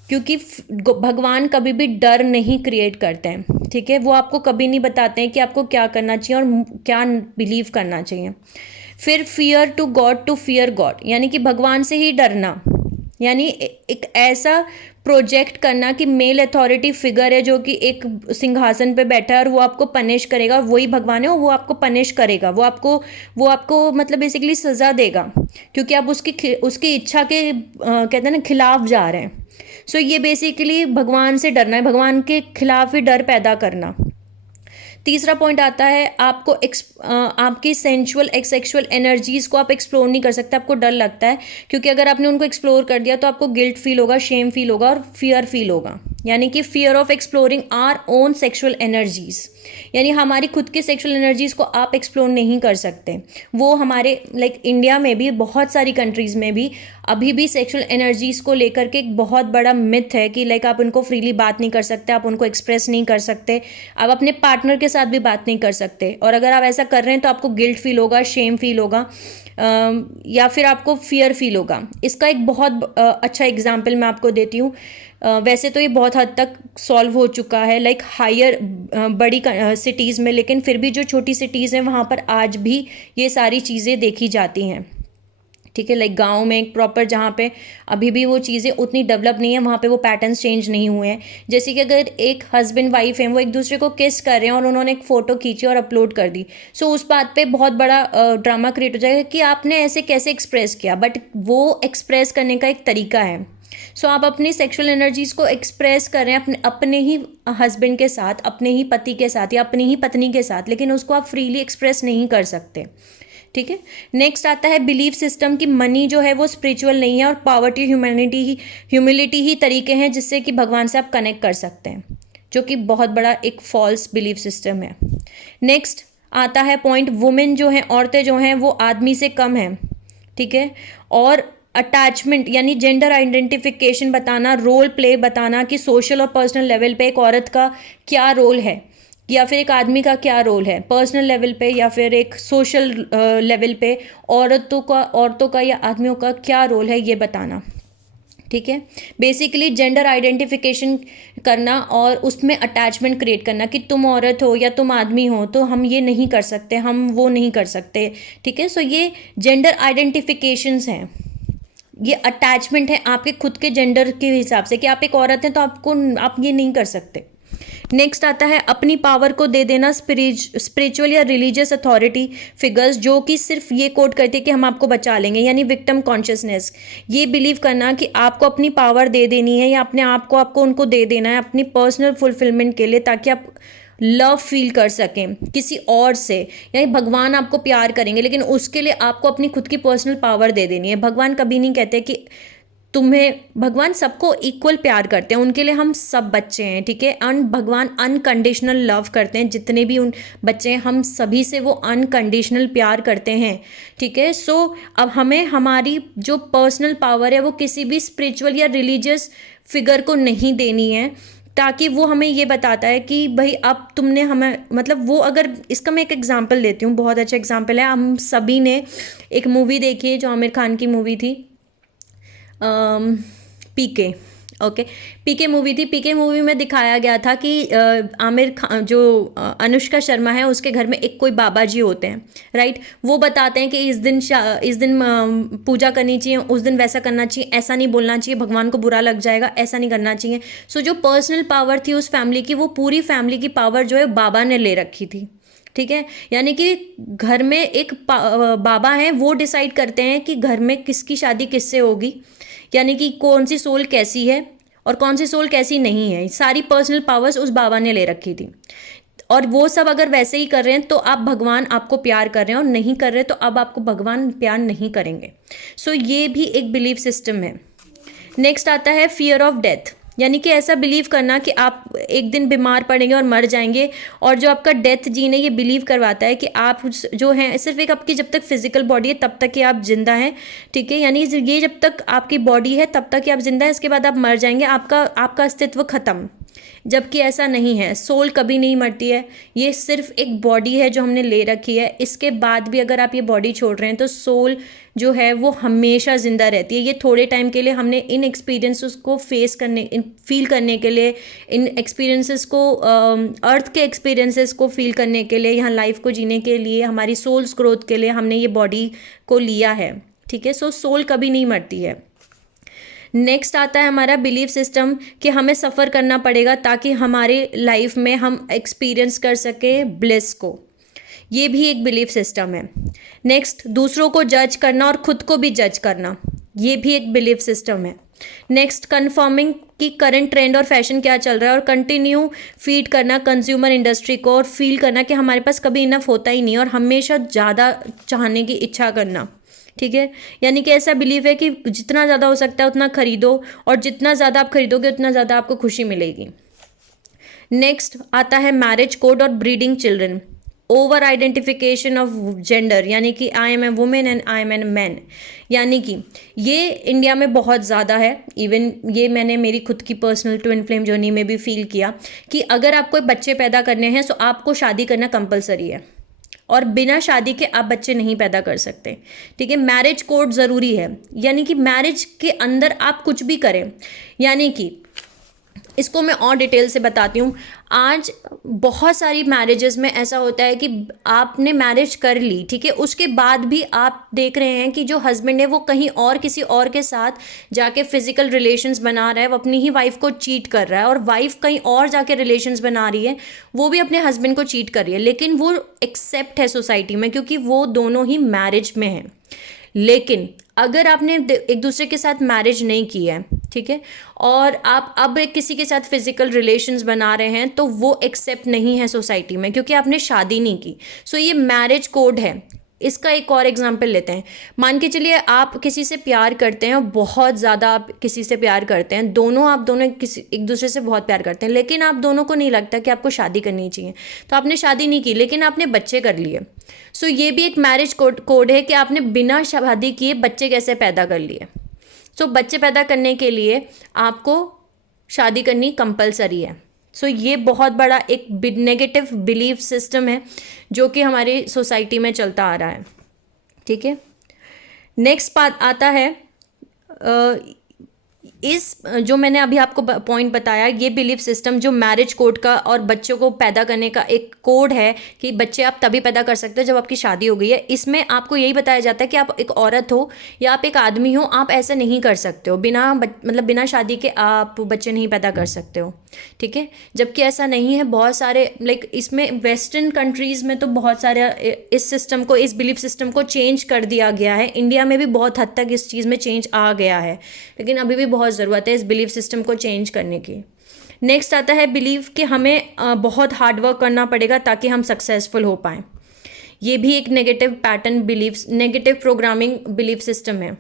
क्योंकि भगवान कभी भी डर नहीं क्रिएट करते हैं, ठीक है। वो आपको कभी नहीं बताते हैं कि आपको क्या करना चाहिए और क्या बिलीव करना चाहिए। फिर fear to God to fear God, यानी कि भगवान से ही डरना, यानी एक ऐसा प्रोजेक्ट करना कि मेल अथॉरिटी फिगर है जो कि एक सिंहासन पे बैठा है और वो आपको पनिश करेगा, वही भगवान है और वो आपको पनिश करेगा, वो आपको मतलब बेसिकली सज़ा देगा क्योंकि आप उसकी इच्छा के कहते हैं ना खिलाफ जा रहे हैं। सो ये बेसिकली भगवान से डरना है, भगवान के खिलाफ ही डर पैदा करना। तीसरा पॉइंट आता है आपकी सेंचुअल सेक्सुअल एनर्जीज को आप एक्सप्लोर नहीं कर सकते, आपको डर लगता है क्योंकि अगर आपने उनको एक्सप्लोर कर दिया तो आपको गिल्ट फील होगा, शेम फील होगा और फियर फील होगा। यानी कि fear of exploring our own sexual energies, यानी हमारी खुद की सेक्सुअल एनर्जीज को आप एक्सप्लोर नहीं कर सकते। वो हमारे लाइक इंडिया में भी, बहुत सारी कंट्रीज़ में भी अभी भी सेक्सुअल एनर्जीज को लेकर के एक बहुत बड़ा मिथ है कि लाइक आप उनको फ्रीली बात नहीं कर सकते, आप उनको एक्सप्रेस नहीं कर सकते, आप अपने पार्टनर के साथ भी बात नहीं कर सकते, और अगर आप ऐसा कर रहे हैं तो आपको गिल्ट फील होगा, शेम फील होगा, या फिर आपको फियर फील होगा। इसका एक बहुत अच्छा एग्जाम्पल मैं आपको देती हूँ। वैसे तो ये बहुत हद तक सॉल्व हो चुका है लाइक हायर बड़ी सिटीज़ में, लेकिन फिर भी जो छोटी सिटीज़ हैं वहाँ पर आज भी ये सारी चीज़ें देखी जाती हैं। ठीक है, लाइक गांव में एक प्रॉपर जहाँ पे अभी भी वो चीज़ें उतनी डेवलप नहीं है, वहाँ पे वो पैटर्न्स चेंज नहीं हुए हैं। जैसे कि अगर एक हस्बैंड वाइफ हैं, वो एक दूसरे को किस कर रहे हैं और उन्होंने एक फ़ोटो खींची और अपलोड कर दी, सो उस बात पे बहुत बड़ा ड्रामा क्रिएट हो जाएगा कि आपने ऐसे कैसे एक्सप्रेस किया, बट वो एक्सप्रेस करने का एक तरीका है। सो आप अपनी सेक्सुअल एनर्जीज़ को एक्सप्रेस कर रहे हैं अपने ही हस्बैंड के साथ, अपने ही पति के साथ या अपनी ही पत्नी के साथ, लेकिन उसको आप फ्रीली एक्सप्रेस नहीं कर सकते। ठीक है, नेक्स्ट आता है बिलीफ सिस्टम कि मनी जो है वो स्पिरिचुअल नहीं है और पावर्टी ह्यूमिलिटी ही तरीके हैं जिससे कि भगवान से आप कनेक्ट कर सकते हैं, जो कि बहुत बड़ा एक फॉल्स बिलीफ सिस्टम है। नेक्स्ट आता है पॉइंट, वुमेन जो हैं, औरतें जो हैं वो आदमी से कम हैं। ठीक है, और अटैचमेंट यानी जेंडर आइडेंटिफिकेशन बताना, रोल प्ले बताना कि सोशल और पर्सनल लेवल पे एक औरत का क्या रोल है या फिर एक आदमी का क्या रोल है पर्सनल लेवल पे या फिर एक सोशल लेवल पे, औरतों का या आदमियों का क्या रोल है ये बताना। ठीक है, बेसिकली जेंडर आइडेंटिफिकेशन करना और उसमें अटैचमेंट क्रिएट करना कि तुम औरत हो या तुम आदमी हो तो हम ये नहीं कर सकते, हम वो नहीं कर सकते। ठीक है, सो ये जेंडर आइडेंटिफिकेशंस हैं, ये अटैचमेंट है आपके खुद के जेंडर के हिसाब से कि आप एक औरत हैं तो आप ये नहीं कर सकते। नेक्स्ट आता है अपनी पावर को दे देना स्पिरिचुअल या रिलीजियस अथॉरिटी फिगर्स जो कि सिर्फ ये कोट करती है कि हम आपको बचा लेंगे, यानी विक्टिम कॉन्शियसनेस। ये बिलीव करना कि आपको अपनी पावर दे देनी है या अपने आप को आपको उनको दे देना है अपनी पर्सनल फुलफिलमेंट के लिए, ताकि आप लव फील कर सकें किसी और से, यानी भगवान आपको प्यार करेंगे लेकिन उसके लिए आपको अपनी खुद की पर्सनल पावर दे देनी है। भगवान कभी नहीं कहते कि भगवान सबको इक्वल प्यार करते हैं, उनके लिए हम सब बच्चे हैं। ठीक है, भगवान अनकंडीशनल लव करते हैं, जितने भी उन बच्चे हैं हम सभी से वो अनकंडीशनल प्यार करते हैं। ठीक है, सो अब हमें हमारी जो पर्सनल पावर है वो किसी भी स्पिरिचुअल या रिलीजियस फिगर को नहीं देनी है, ताकि वो हमें ये बताता है कि भाई अब तुमने हमें मतलब वो, अगर इसका मैं एक एग्जांपल देती हूँ, बहुत अच्छा एग्जांपल है। हम सभी ने एक मूवी देखी है जो आमिर खान की मूवी थी, पीके। ओके, पीके मूवी थी। पीके मूवी में दिखाया गया था कि आमिर खान जो अनुष्का शर्मा है उसके घर में एक कोई बाबा जी होते हैं, राइट। वो बताते हैं कि इस दिन पूजा करनी चाहिए, उस दिन वैसा करना चाहिए, ऐसा नहीं बोलना चाहिए, भगवान को बुरा लग जाएगा, ऐसा नहीं करना चाहिए। सो जो पर्सनल पावर थी उस फैमिली की, वो पूरी फैमिली की पावर जो है बाबा ने ले रखी थी। ठीक है, यानी कि घर में एक बाबा हैं, वो डिसाइड करते हैं कि घर में किसकी शादी किससे होगी, यानी कि कौन सी सोल कैसी है और कौन सी सोल कैसी नहीं है। सारी पर्सनल पावर्स उस बाबा ने ले रखी थी, और वो सब अगर वैसे ही कर रहे हैं तो आप भगवान आपको प्यार कर रहे हैं, और नहीं कर रहे तो अब आपको भगवान प्यार नहीं करेंगे। सो ये भी एक बिलीफ सिस्टम है। नेक्स्ट आता है फियर ऑफ डेथ, यानी कि ऐसा बिलीव करना कि आप एक दिन बीमार पड़ेंगे और मर जाएंगे, और जो आपका डेथ जीन है ये बिलीव करवाता है कि आप जो हैं सिर्फ एक आपकी जब तक फिजिकल बॉडी है तब तक ही आप जिंदा हैं। ठीक है, यानी ये जब तक आपकी बॉडी है तब तक ही आप जिंदा हैं, इसके बाद आप मर जाएंगे, आपका अस्तित्व खत्म। जबकि ऐसा नहीं है, सोल कभी नहीं मरती है, ये सिर्फ एक बॉडी है जो हमने ले रखी है। इसके बाद भी अगर आप ये बॉडी छोड़ रहे हैं तो सोल जो है वो हमेशा ज़िंदा रहती है। ये थोड़े टाइम के लिए हमने इन एक्सपीरियंसेस को फील करने के लिए, इन एक्सपीरियंसेस को अर्थ के एक्सपीरियंसेस को फील करने के लिए, यहाँ लाइफ को जीने के लिए, हमारी सोल्स ग्रोथ के लिए हमने ये बॉडी को लिया है। ठीक है, सो सोल कभी नहीं मरती है। नेक्स्ट आता है हमारा बिलीफ सिस्टम कि हमें सफ़र करना पड़ेगा ताकि हमारे लाइफ में हम एक्सपीरियंस कर सके ब्लिस को। ये भी एक बिलीफ सिस्टम है। नेक्स्ट, दूसरों को जज करना और ख़ुद को भी जज करना, ये भी एक बिलीफ सिस्टम है। नेक्स्ट, कन्फर्मिंग कि करंट ट्रेंड और फैशन क्या चल रहा है और कंटिन्यू फीड करना कंज्यूमर इंडस्ट्री को और फील करना कि हमारे पास कभी इनफ होता ही नहीं और हमेशा ज़्यादा चाहने की इच्छा करना। ठीक है, यानी कि ऐसा बिलीव है कि जितना ज़्यादा हो सकता है उतना खरीदो और जितना ज़्यादा आप खरीदोगे उतना ज़्यादा आपको खुशी मिलेगी। नेक्स्ट आता है मैरिज कोड और breeding children. Over identification of gender, यानी कि I am a woman and I am an man, यानी कि ये इंडिया में बहुत ज़्यादा है। इवन ये मैंने मेरी खुद की पर्सनल ट्विन फ्लेम जर्नी में भी फील किया कि अगर आपको बच्चे पैदा करने हैं तो आपको शादी करना कंपलसरी है और बिना शादी के आप बच्चे नहीं पैदा कर सकते। ठीक है, मैरिज कोड ज़रूरी है, यानी कि मैरिज के अंदर आप कुछ भी करें, यानी कि इसको मैं और डिटेल से बताती हूँ। आज बहुत सारी मैरिजेस में ऐसा होता है कि आपने मैरिज कर ली, ठीक है, उसके बाद भी आप देख रहे हैं कि जो हस्बैंड है वो कहीं और किसी और के साथ जाके फिजिकल रिलेशंस बना रहा है, वो अपनी ही वाइफ को चीट कर रहा है, और वाइफ कहीं और जाके रिलेशंस बना रही है, वो भी अपने हस्बैंड को चीट कर रही है, लेकिन वो एक्सेप्ट है सोसाइटी में क्योंकि वो दोनों ही मैरिज में हैं। लेकिन अगर आपने एक दूसरे के साथ मैरिज नहीं की है, ठीक है, और आप अब एक किसी के साथ फिजिकल रिलेशंस बना रहे हैं, तो वो एक्सेप्ट नहीं है सोसाइटी में क्योंकि आपने शादी नहीं की। सो ये मैरिज कोड है। इसका एक और एग्जांपल लेते हैं। मान के चलिए आप किसी से प्यार करते हैं और बहुत ज़्यादा आप किसी से प्यार करते हैं, आप दोनों किसी एक दूसरे से बहुत प्यार करते हैं, लेकिन आप दोनों को नहीं लगता कि आपको शादी करनी चाहिए, तो आपने शादी नहीं की लेकिन आपने बच्चे कर लिए। सो ये भी एक मैरिज कोड है कि आपने बिना शादी किए बच्चे कैसे पैदा कर लिए। सो बच्चे पैदा करने के लिए आपको शादी करनी कंपलसरी है। सो ये बहुत बड़ा एक नेगेटिव बिलीफ सिस्टम है जो कि हमारी सोसाइटी में चलता आ रहा है। ठीक है, नेक्स्ट बात आता है इस जो मैंने अभी आपको पॉइंट बताया, ये बिलीफ सिस्टम जो मैरिज कोड का और बच्चों को पैदा करने का एक कोड है कि बच्चे आप तभी पैदा कर सकते हो जब आपकी शादी हो गई है। इसमें आपको यही बताया जाता है कि आप एक औरत हो या आप एक आदमी हो, आप ऐसा नहीं कर सकते हो, बिना शादी के आप बच्चे नहीं पैदा कर सकते हो। ठीक है, जबकि ऐसा नहीं है। बहुत सारे इसमें वेस्टर्न कंट्रीज़ में तो बहुत सारे इस सिस्टम को, इस बिलीफ सिस्टम को चेंज कर दिया गया है। इंडिया में भी बहुत हद तक इस चीज़ में चेंज आ गया है, लेकिन अभी भी बहुत ज़रूरत है इस बिलीफ सिस्टम को चेंज करने की। नेक्स्ट आता है बिलीव कि हमें बहुत हार्ड वर्क करना पड़ेगा ताकि हम सक्सेसफुल हो पाएँ। ये भी एक negative pattern belief, negative programming belief system है।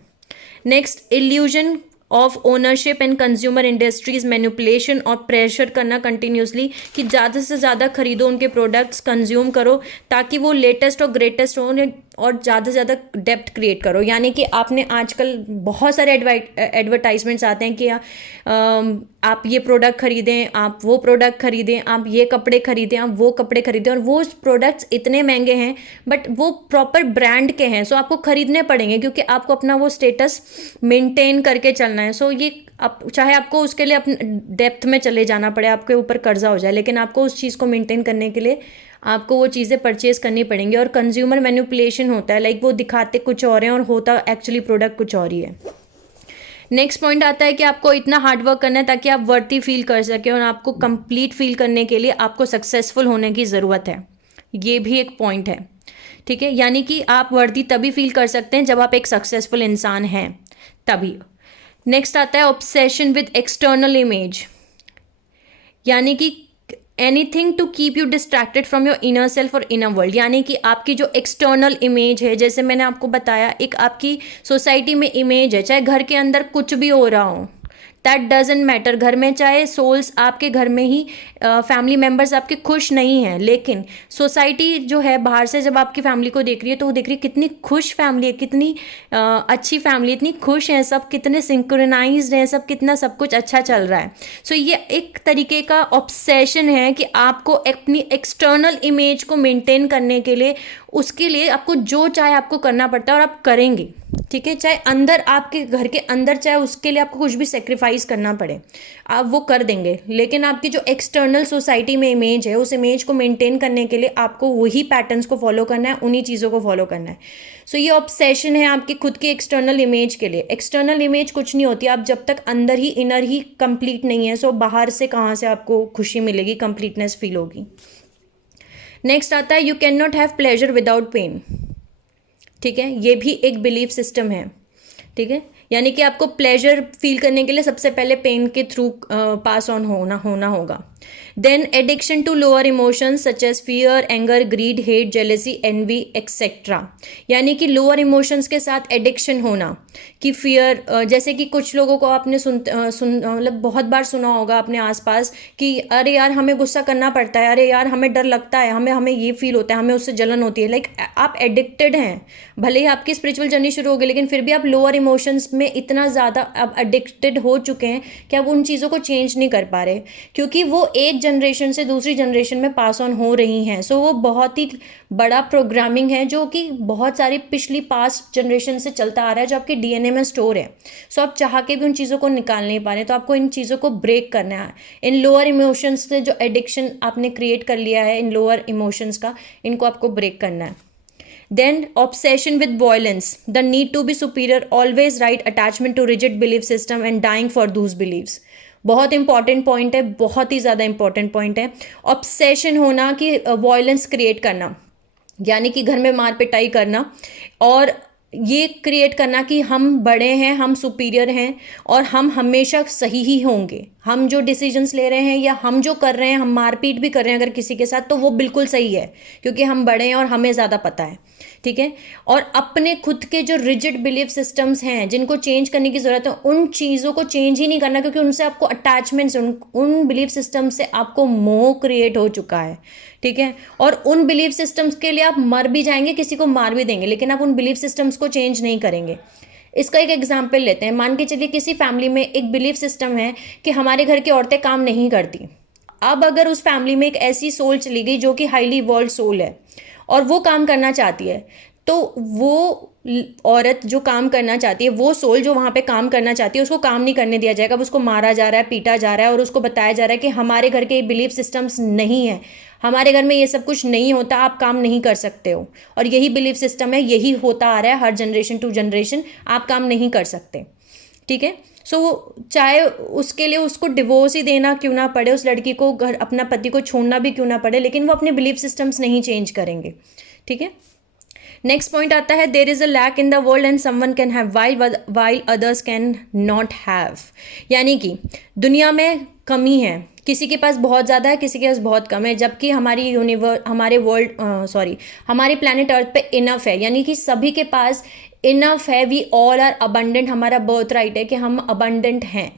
Next, illusion of ownership and consumer industries manipulation और प्रेशर करना कंटिन्यूसली कि ज़्यादा से ज़्यादा खरीदो उनके प्रोडक्ट्स, कंज्यूम करो ताकि वो लेटेस्ट और ग्रेटेस्ट हो, और ज़्यादा से ज़्यादा डेप्थ क्रिएट करो। यानी कि आपने आजकल बहुत सारे एडवर्टाइजमेंट्स आते हैं कि आप ये प्रोडक्ट खरीदें, आप वो प्रोडक्ट खरीदें, आप ये कपड़े खरीदें, आप वो कपड़े खरीदें, और वो प्रोडक्ट्स इतने महंगे हैं बट वो प्रॉपर ब्रांड के हैं। सो आपको खरीदने पड़ेंगे क्योंकि आपको अपना वो स्टेटस मेंटेन करके चलना है। सो ये चाहे आपको उसके लिए अपने डेप्थ में चले जाना पड़े, आपके ऊपर कर्जा हो जाए, लेकिन आपको उस चीज़ को मेंटेन करने के लिए आपको वो चीज़ें परचेज करनी पड़ेंगी। और कंज्यूमर मैनिपुलेशन होता है, वो दिखाते कुछ और हैं और होता एक्चुअली प्रोडक्ट कुछ और ही है। नेक्स्ट पॉइंट आता है कि आपको इतना हार्ड वर्क करना है ताकि आप वर्दी फील कर सकें, और आपको कंप्लीट फील करने के लिए आपको सक्सेसफुल होने की ज़रूरत है। ये भी एक पॉइंट है। ठीक है, यानी कि आप वर्दी तभी फील कर सकते हैं जब आप एक सक्सेसफुल इंसान हैं, तभी। नेक्स्ट आता है ऑब्सेशन विद एक्सटर्नल इमेज, यानी कि anything to keep you distracted from your inner self और इनर वर्ल्ड, यानी कि आपकी जो एक्सटर्नल इमेज है, जैसे मैंने आपको बताया एक आपकी सोसाइटी में इमेज है, चाहे घर के अंदर कुछ भी हो रहा हो, दैट डजेंट मैटर। घर में चाहे सोल्स आपके घर में ही फैमिली मेम्बर्स आपके खुश नहीं हैं, लेकिन सोसाइटी जो है बाहर से जब आपकी फैमिली को देख रही है तो वो देख रही है कितनी खुश फैमिली है, कितनी अच्छी फैमिली, इतनी खुश हैं सब, कितने सिंक्रोनाइज्ड हैं सब, कितना सब कुछ अच्छा चल रहा है। सो ये एक तरीके का ऑब्सेशन है कि आपको अपनी एक्सटर्नल इमेज को मेंटेन करने के लिए, उसके लिए आपको जो चाहे आपको करना पड़ता है और आप करेंगे। ठीक है, चाहे अंदर आपके घर के अंदर, चाहे उसके लिए आपको कुछ भी सेक्रीफाइस करना पड़े, आप वो कर देंगे। लेकिन आपकी जो एक्सटर्नल सोसाइटी में इमेज है, उस इमेज को मेंटेन करने के लिए आपको वही पैटर्न्स को फॉलो करना है, उन्हीं चीज़ों को फॉलो करना है। सो ये ऑब्सेशन है आपकी खुद की एक्सटर्नल इमेज के लिए। एक्सटर्नल इमेज कुछ नहीं होती, आप जब तक अंदर ही इनर ही कंप्लीट नहीं है, सो बाहर से कहाँ से आपको खुशी मिलेगी, कंप्लीटनेस फील होगी। नेक्स्ट आता है, you can not have pleasure without pain. ठीक है, ये भी एक बिलीफ सिस्टम है। ठीक है, यानी कि आपको प्लेजर फील करने के लिए सबसे पहले पेन के थ्रू पास ऑन होना होगा। Then addiction to lower emotions such as fear, anger, greed, hate, jealousy, envy etcetera. यानी कि लोअर इमोशंस के साथ एडिक्शन होना, कि फियर, जैसे कि कुछ लोगों को आपने मतलब बहुत बार सुना होगा अपने आसपास कि अरे यार हमें गुस्सा करना पड़ता है, अरे यार हमें डर लगता है, हमें हमें ये फील होता है, हमें उससे जलन होती है। लाइक आप एडिक्टेड हैं, भले ही आपकी स्पिरिचुअल जर्नी शुरू हो गई, लेकिन फिर भी आप लोअर इमोशंस में इतना ज़्यादा अब एडिक्टेड हो चुके हैं कि आप उन चीज़ों को चेंज नहीं कर पा रहे, क्योंकि वो एक जनरेशन से दूसरी जनरेशन में पास ऑन हो रही हैं। सो वो बहुत ही बड़ा प्रोग्रामिंग है जो कि बहुत सारी पिछली पास्ट जनरेशन से चलता आ रहा है, जो आपके डीएनए में स्टोर है। सो आप चाह के भी उन चीज़ों को निकाल नहीं पा रहे, तो आपको इन चीज़ों को ब्रेक करना है। इन लोअर इमोशंस से जो एडिक्शन आपने क्रिएट कर लिया है, इन लोअर इमोशंस का, इनको आपको ब्रेक करना है। Then obsession with violence, the need to be superior, always right, attachment to rigid belief system and dying for those believes. बहुत इंपॉर्टेंट पॉइंट है, बहुत ही ज़्यादा इंपॉर्टेंट पॉइंट है। ऑब्सेशन होना कि वॉयलेंस क्रिएट करना, यानी कि घर में मार पिटाई करना, और ये क्रिएट करना कि हम बड़े हैं, हम सुपीरियर हैं और हम हमेशा सही ही होंगे। हम जो डिसीजंस ले रहे हैं या हम जो कर रहे हैं, हम मारपीट भी कर रहे हैं अगर किसी के साथ, तो वो बिल्कुल सही है, क्योंकि हम बड़े हैं और हमें ज़्यादा पता है। ठीक है, और अपने खुद के जो रिजिड बिलीफ सिस्टम्स हैं जिनको चेंज करने की ज़रूरत है, उन चीज़ों को चेंज ही नहीं करना, क्योंकि उनसे आपको अटैचमेंट्स, उन बिलीफ सिस्टम से आपको मोह क्रिएट हो चुका है। ठीक है, और उन बिलीफ सिस्टम्स के लिए आप मर भी जाएंगे, किसी को मार भी देंगे, लेकिन आप उन बिलीफ सिस्टम्स को चेंज नहीं करेंगे। इसका एक एग्जाम्पल लेते हैं। मान के चलिए किसी फैमिली में एक बिलीफ सिस्टम है कि हमारे घर की औरतें काम नहीं करती। अब अगर उस फैमिली में एक ऐसी सोल चली गई जो कि हाईली इवॉल्व सोल है और वो काम करना चाहती है, तो वो औरत जो काम करना चाहती है, वो सोल जो वहाँ पे काम करना चाहती है, उसको काम नहीं करने दिया जाएगा। अब उसको मारा जा रहा है, पीटा जा रहा है, और उसको बताया जा रहा है कि हमारे घर के बिलीफ सिस्टम्स नहीं है, हमारे घर में ये सब कुछ नहीं होता, आप काम नहीं कर सकते हो। और यही बिलीफ सिस्टम है, यही होता आ रहा है हर जनरेशन टू जनरेशन, आप काम नहीं कर सकते। ठीक है, सो चाहे उसके लिए उसको डिवोर्स ही देना क्यों ना पड़े, उस लड़की को घर, अपना पति को छोड़ना भी क्यों ना पड़े, लेकिन वो अपने बिलीफ सिस्टम्स नहीं चेंज करेंगे। ठीक है, नेक्स्ट पॉइंट आता है, there is a lack in the world and someone can have while others can not have. यानी कि दुनिया में कमी है, किसी के पास बहुत ज़्यादा है, किसी के पास बहुत कम है, जबकि हमारी हमारे प्लैनेट अर्थ पे इनफ है, यानी कि सभी के पास इनफ है। वी ऑल आर अबंडेंट, हमारा बर्थ राइट है कि हम अबंडेंट हैं।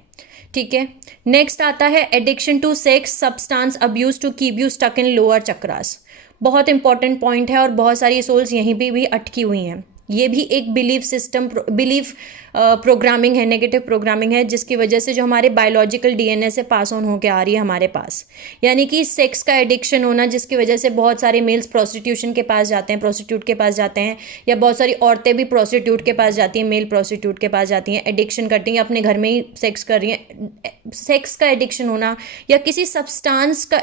ठीक है, नेक्स्ट आता है addiction to sex, substance abuse to keep you stuck in lower chakras. बहुत इंपॉर्टेंट पॉइंट है और बहुत सारी सोल्स यहीं पे भी अटकी हुई हैं। ये भी एक बिलीफ सिस्टम, बिलीफ प्रोग्रामिंग है, नेगेटिव प्रोग्रामिंग है, जिसकी वजह से जो हमारे बायोलॉजिकल डीएनए से पास ऑन होकर आ रही है हमारे पास। यानी कि सेक्स का एडिक्शन होना, जिसकी वजह से बहुत सारे मेल्स प्रोस्टिट्यूशन के पास जाते हैं, प्रोस्टिट्यूट के पास जाते हैं, या बहुत सारी औरतें भी प्रोस्टिट्यूट के पास जाती हैं, मेल प्रोस्टिट्यूट के पास जाती हैं, एडिक्शन करती हैं, अपने घर में ही सेक्स कर रही हैं। सेक्स का एडिक्शन होना या किसी सब्सटेंस का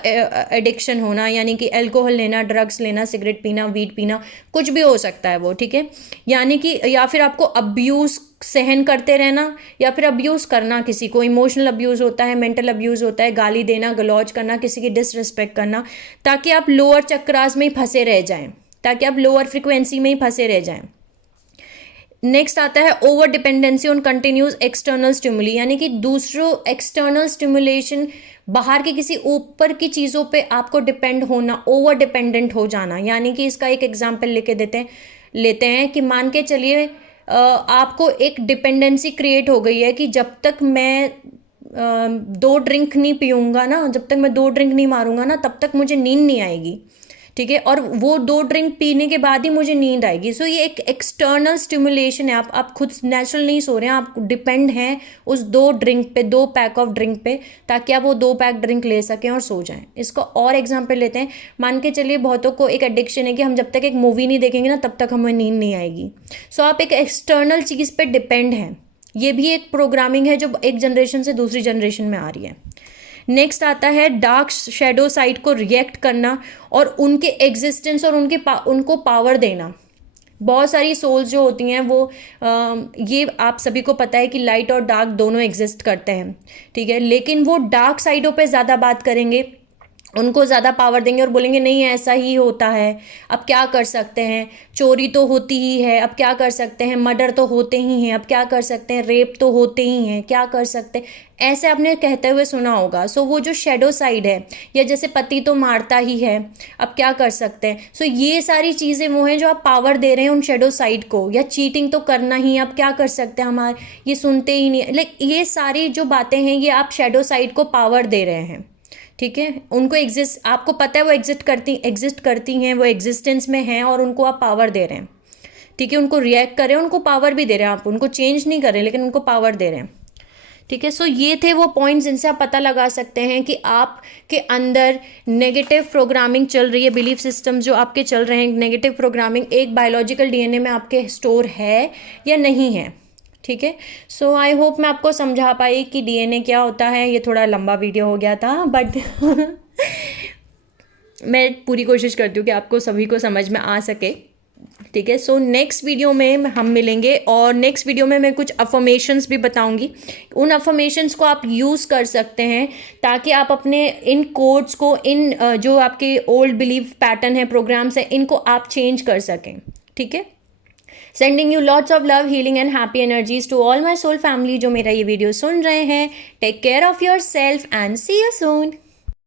एडिक्शन होना, यानी कि अल्कोहल लेना, ड्रग्स लेना, सिगरेट पीना, वीड पीना, कुछ भी हो सकता है वो। ठीक है, यानी कि या फिर आपको अब्यूज़ सहन करते रहना, या फिर अब्यूज़ करना, किसी को इमोशनल अब्यूज़ होता है, मेंटल अब्यूज़ होता है, गाली देना, गलौज करना, किसी की डिसरिस्पेक्ट करना, ताकि आप लोअर चक्रास में ही फंसे रह जाएं, ताकि आप लोअर फ्रिक्वेंसी में ही फंसे रह जाएं। नेक्स्ट आता है over dependency on continuous external stimuli, यानी कि दूसरों एक्सटर्नल स्टिमुलेशन, बाहर की किसी ऊपर की चीज़ों पे आपको डिपेंड होना, ओवर डिपेंडेंट हो जाना। यानी कि इसका एक एग्जांपल लेते हैं कि मान के चलिए आपको एक डिपेंडेंसी क्रिएट हो गई है कि जब तक मैं 2 ड्रिंक नहीं पीऊँगा ना, जब तक मैं 2 ड्रिंक नहीं मारूंगा ना, तब तक मुझे नींद नहीं आएगी। ठीक है, और वो 2 ड्रिंक पीने के बाद ही मुझे नींद आएगी। सो ये एक एक्सटर्नल स्टिमुलेशन है, आप खुद नेचुरल नहीं सो रहे हैं, आप डिपेंड हैं उस 2 ड्रिंक पे, 2 पैक ऑफ ड्रिंक पे, ताकि आप वो 2 पैक ड्रिंक ले सकें और सो जाएं। इसका और एग्जांपल लेते हैं, मान के चलिए बहुतों को एक एडिक्शन है कि हम जब तक एक मूवी नहीं देखेंगे ना तब तक हमें नींद नहीं आएगी। सो आप एक एक्सटर्नल चीज़ पे डिपेंड हैं, ये भी एक प्रोग्रामिंग है जो एक जनरेशन से दूसरी जनरेशन में आ रही है। नेक्स्ट आता है डार्क शेडो साइड को रिएक्ट करना और उनके एग्जिस्टेंस और उनको पावर देना। बहुत सारी सोल्स जो होती हैं वो ये आप सभी को पता है कि लाइट और डार्क दोनों एग्जिस्ट करते हैं, ठीक है, लेकिन वो डार्क साइडों पे ज़्यादा बात करेंगे, उनको ज़्यादा पावर देंगे और बोलेंगे नहीं ऐसा ही होता है, अब क्या कर सकते हैं, चोरी तो होती ही है, अब क्या कर सकते हैं, मर्डर तो होते ही हैं, अब क्या कर सकते हैं, रेप तो होते ही हैं, क्या कर सकते हैं, ऐसे आपने कहते हुए सुना होगा। सो वो जो शेडो साइड है, या जैसे पति तो मारता ही है, अब क्या कर सकते हैं। सो ये सारी चीज़ें वो हैं जो आप पावर दे रहे हैं उन शेडो साइड को, या चीटिंग तो करना ही, अब क्या कर सकते हैं, हमारे ये सुनते ही नहीं, लाइक ये सारी जो बातें हैं ये आप शेडो साइड को पावर दे रहे हैं, ठीक है। उनको एग्जिस्ट, आपको पता है वो एग्जिस्ट करती हैं, वो एग्जिस्टेंस में हैं और उनको आप पावर दे रहे हैं, ठीक है, उनको रिएक्ट कर रहे हैं, उनको पावर भी दे रहे हैं, आप उनको चेंज नहीं कर रहे लेकिन उनको पावर दे रहे हैं, ठीक है। सो ये थे वो पॉइंट्स जिनसे आप पता लगा सकते हैं कि आपके अंदर नेगेटिव प्रोग्रामिंग चल रही है, बिलीफ सिस्टम जो आपके चल रहे हैं, नेगेटिव प्रोग्रामिंग एक बायोलॉजिकल डीएनए में आपके स्टोर है या नहीं है, ठीक है। सो आई होप मैं आपको समझा पाई कि डीएनए क्या होता है। ये थोड़ा लंबा वीडियो हो गया था बट मैं पूरी कोशिश करती हूँ कि आपको सभी को समझ में आ सके, ठीक है। सो नेक्स्ट वीडियो में हम मिलेंगे और नेक्स्ट वीडियो में मैं कुछ अफर्मेशंस भी बताऊंगी। उन अफर्मेशंस को आप यूज़ कर सकते हैं ताकि आप अपने इन कोड्स को, इन जो आपके ओल्ड बिलीफ पैटर्न है, प्रोग्राम्स हैं, इनको आप चेंज कर सकें, ठीक है। Sending you lots of love, healing and happy energies to all my soul family जो मेरा ये वीडियो सुन रहे हैं। Take care of yourself and see you soon.